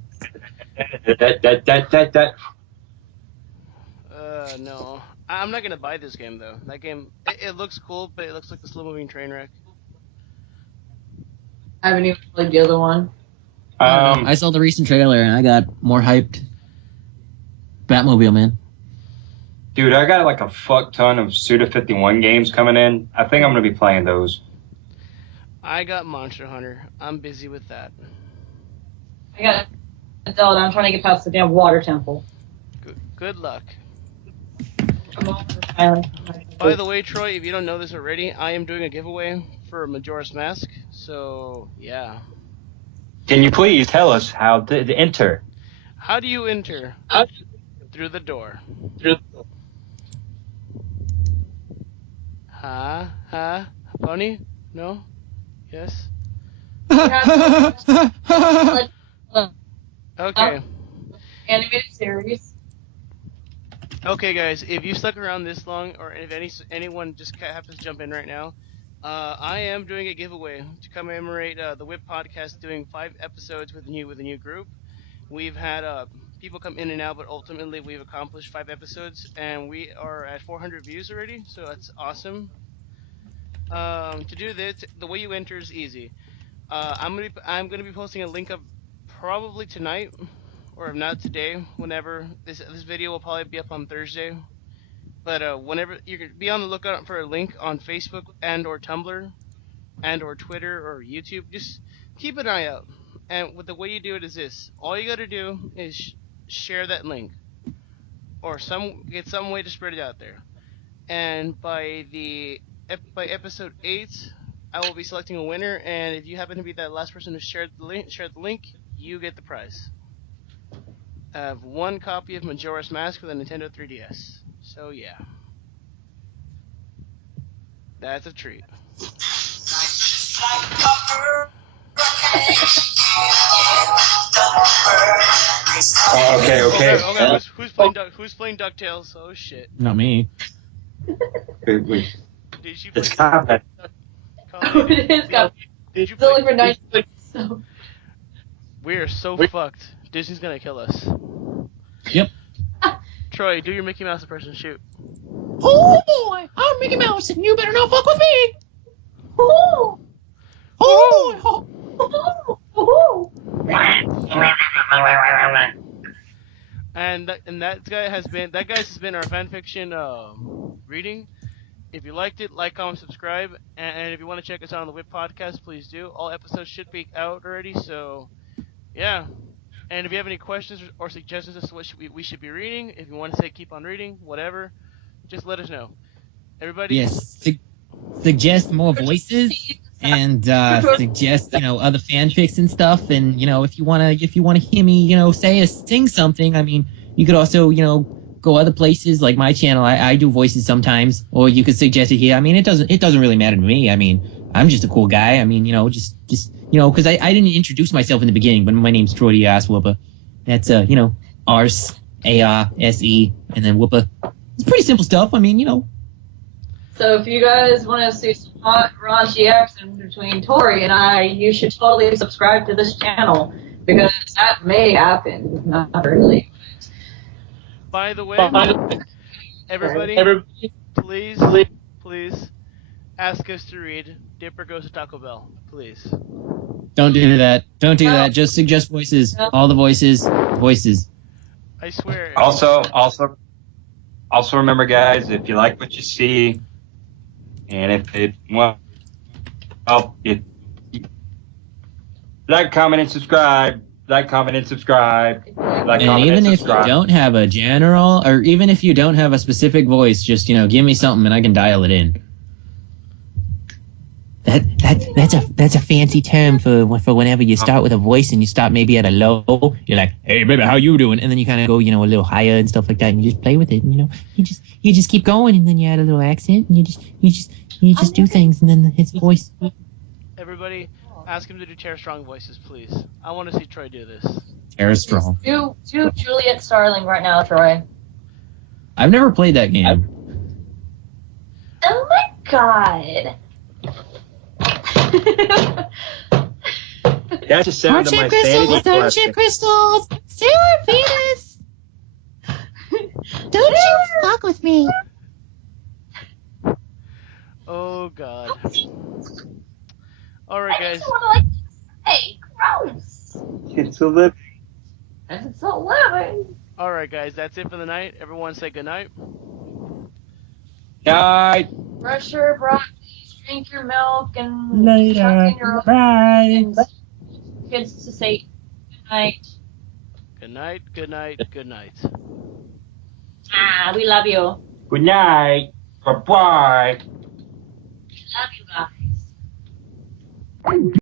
no. I'm not gonna buy this game though. That game, it looks cool, but it looks like a slow-moving train wreck. I haven't even played the other one. I don't know. I saw the recent trailer and I got more hyped. Batmobile, man. Dude, I got like a fuck ton of Suda 51 games coming in. I think I'm gonna be playing those. I got Monster Hunter. I'm busy with that. I got Zelda. I'm trying to get past the damn water temple. Good luck. I'm over the island. By the way, Troy, if you don't know this already, I am doing a giveaway for Majora's Mask. So, yeah. Can you please tell us how to enter? How do you enter? Through the door. Funny? No? Yes? Okay. Animated series. Okay, guys, if you stuck around this long, or if anyone just happens to jump in right now, I am doing a giveaway to commemorate the Whip podcast doing 5 episodes with a new group. We've had people come in and out, but ultimately we've accomplished 5 episodes, and we are at 400 views already, so that's awesome. To do this, the way you enter is easy. I'm gonna be posting a link up probably tonight, or if not today, whenever this video will probably be up on Thursday. But whenever you can be on the lookout for a link on Facebook and or Tumblr and or Twitter or YouTube, just keep an eye out. And the way you do it is this: all you gotta do is share that link, or get some way to spread it out there. And by episode 8, I will be selecting a winner. And if you happen to be that last person who shared the link, you get the prize. I have 1 copy of Majora's Mask for the Nintendo 3DS. So yeah, that's a treat. Okay. Who's playing DuckTales? Oh shit. Not me. Wait. Did you It's play? combat. It is got. Did you It's only play? for 9 weeks, so. We are so fucked. Disney's gonna kill us. Yep. Troy, do your Mickey Mouse impression. Shoot. Oh boy, I'm Mickey Mouse, and you better not fuck with me. Oh! Oh boy. Oh! And that guy has been our fanfiction reading. If you liked it, like, comment, subscribe, and if you want to check us out on the Whip Podcast, please do. All episodes should be out already, so yeah. And if you have any questions or suggestions as to what we should be reading, if you want to say keep on reading, whatever, just let us know. Everybody. Yes. Suggest more voices and suggest other fanfics and stuff. And if you wanna hear me sing something, I mean, you could also go other places like my channel. I do voices sometimes, or you could suggest it here. I mean, it doesn't really matter to me. I mean, I'm just a cool guy. I mean, just because I didn't introduce myself in the beginning, but my name's Troy the Ass Whooper. That's Ars, A-R-S-E, and then Whooper. It's pretty simple stuff. I mean, So if you guys want to see some hot raunchy action between Tori and I, you should totally subscribe to this channel, because that may happen. Not really. By the way, everybody, please ask us to read Dipper Goes to Taco Bell, please. Don't do that. Don't do that. Just suggest voices. All the voices. I swear. Also remember, guys, if you like what you see, and if it like, comment, and subscribe. Like, comment, and subscribe. And even if you don't have a general, or even if you don't have a specific voice, just give me something and I can dial it in. That's a fancy term for whenever you start with a voice and you start maybe at a low. You're like, hey baby, how you doing? And then you kind of go a little higher and stuff like that, and you just play with it. And, you just keep going, and then you add a little accent, and you just do things, and then his voice. Everybody, ask him to do Tara Strong voices, please. I want to see Troy do this. Tara Strong. Do Juliet Starling right now, Troy. I've never played that game. Oh my god. That's the sound of my sanity. Starship crystals, Sailor Venus. Don't you fuck with me. Oh God. All right, I guys. just want to like, hey, gross. It's a living. And it's so living. All right, guys. That's it for the night. Everyone say good night. Night. Brush your broccoli, drink your milk, and Later. chuck in your own Bye. and kids to say good night. Good night. Good night. Good night. We love you. Good night. Bye bye. We love you guys.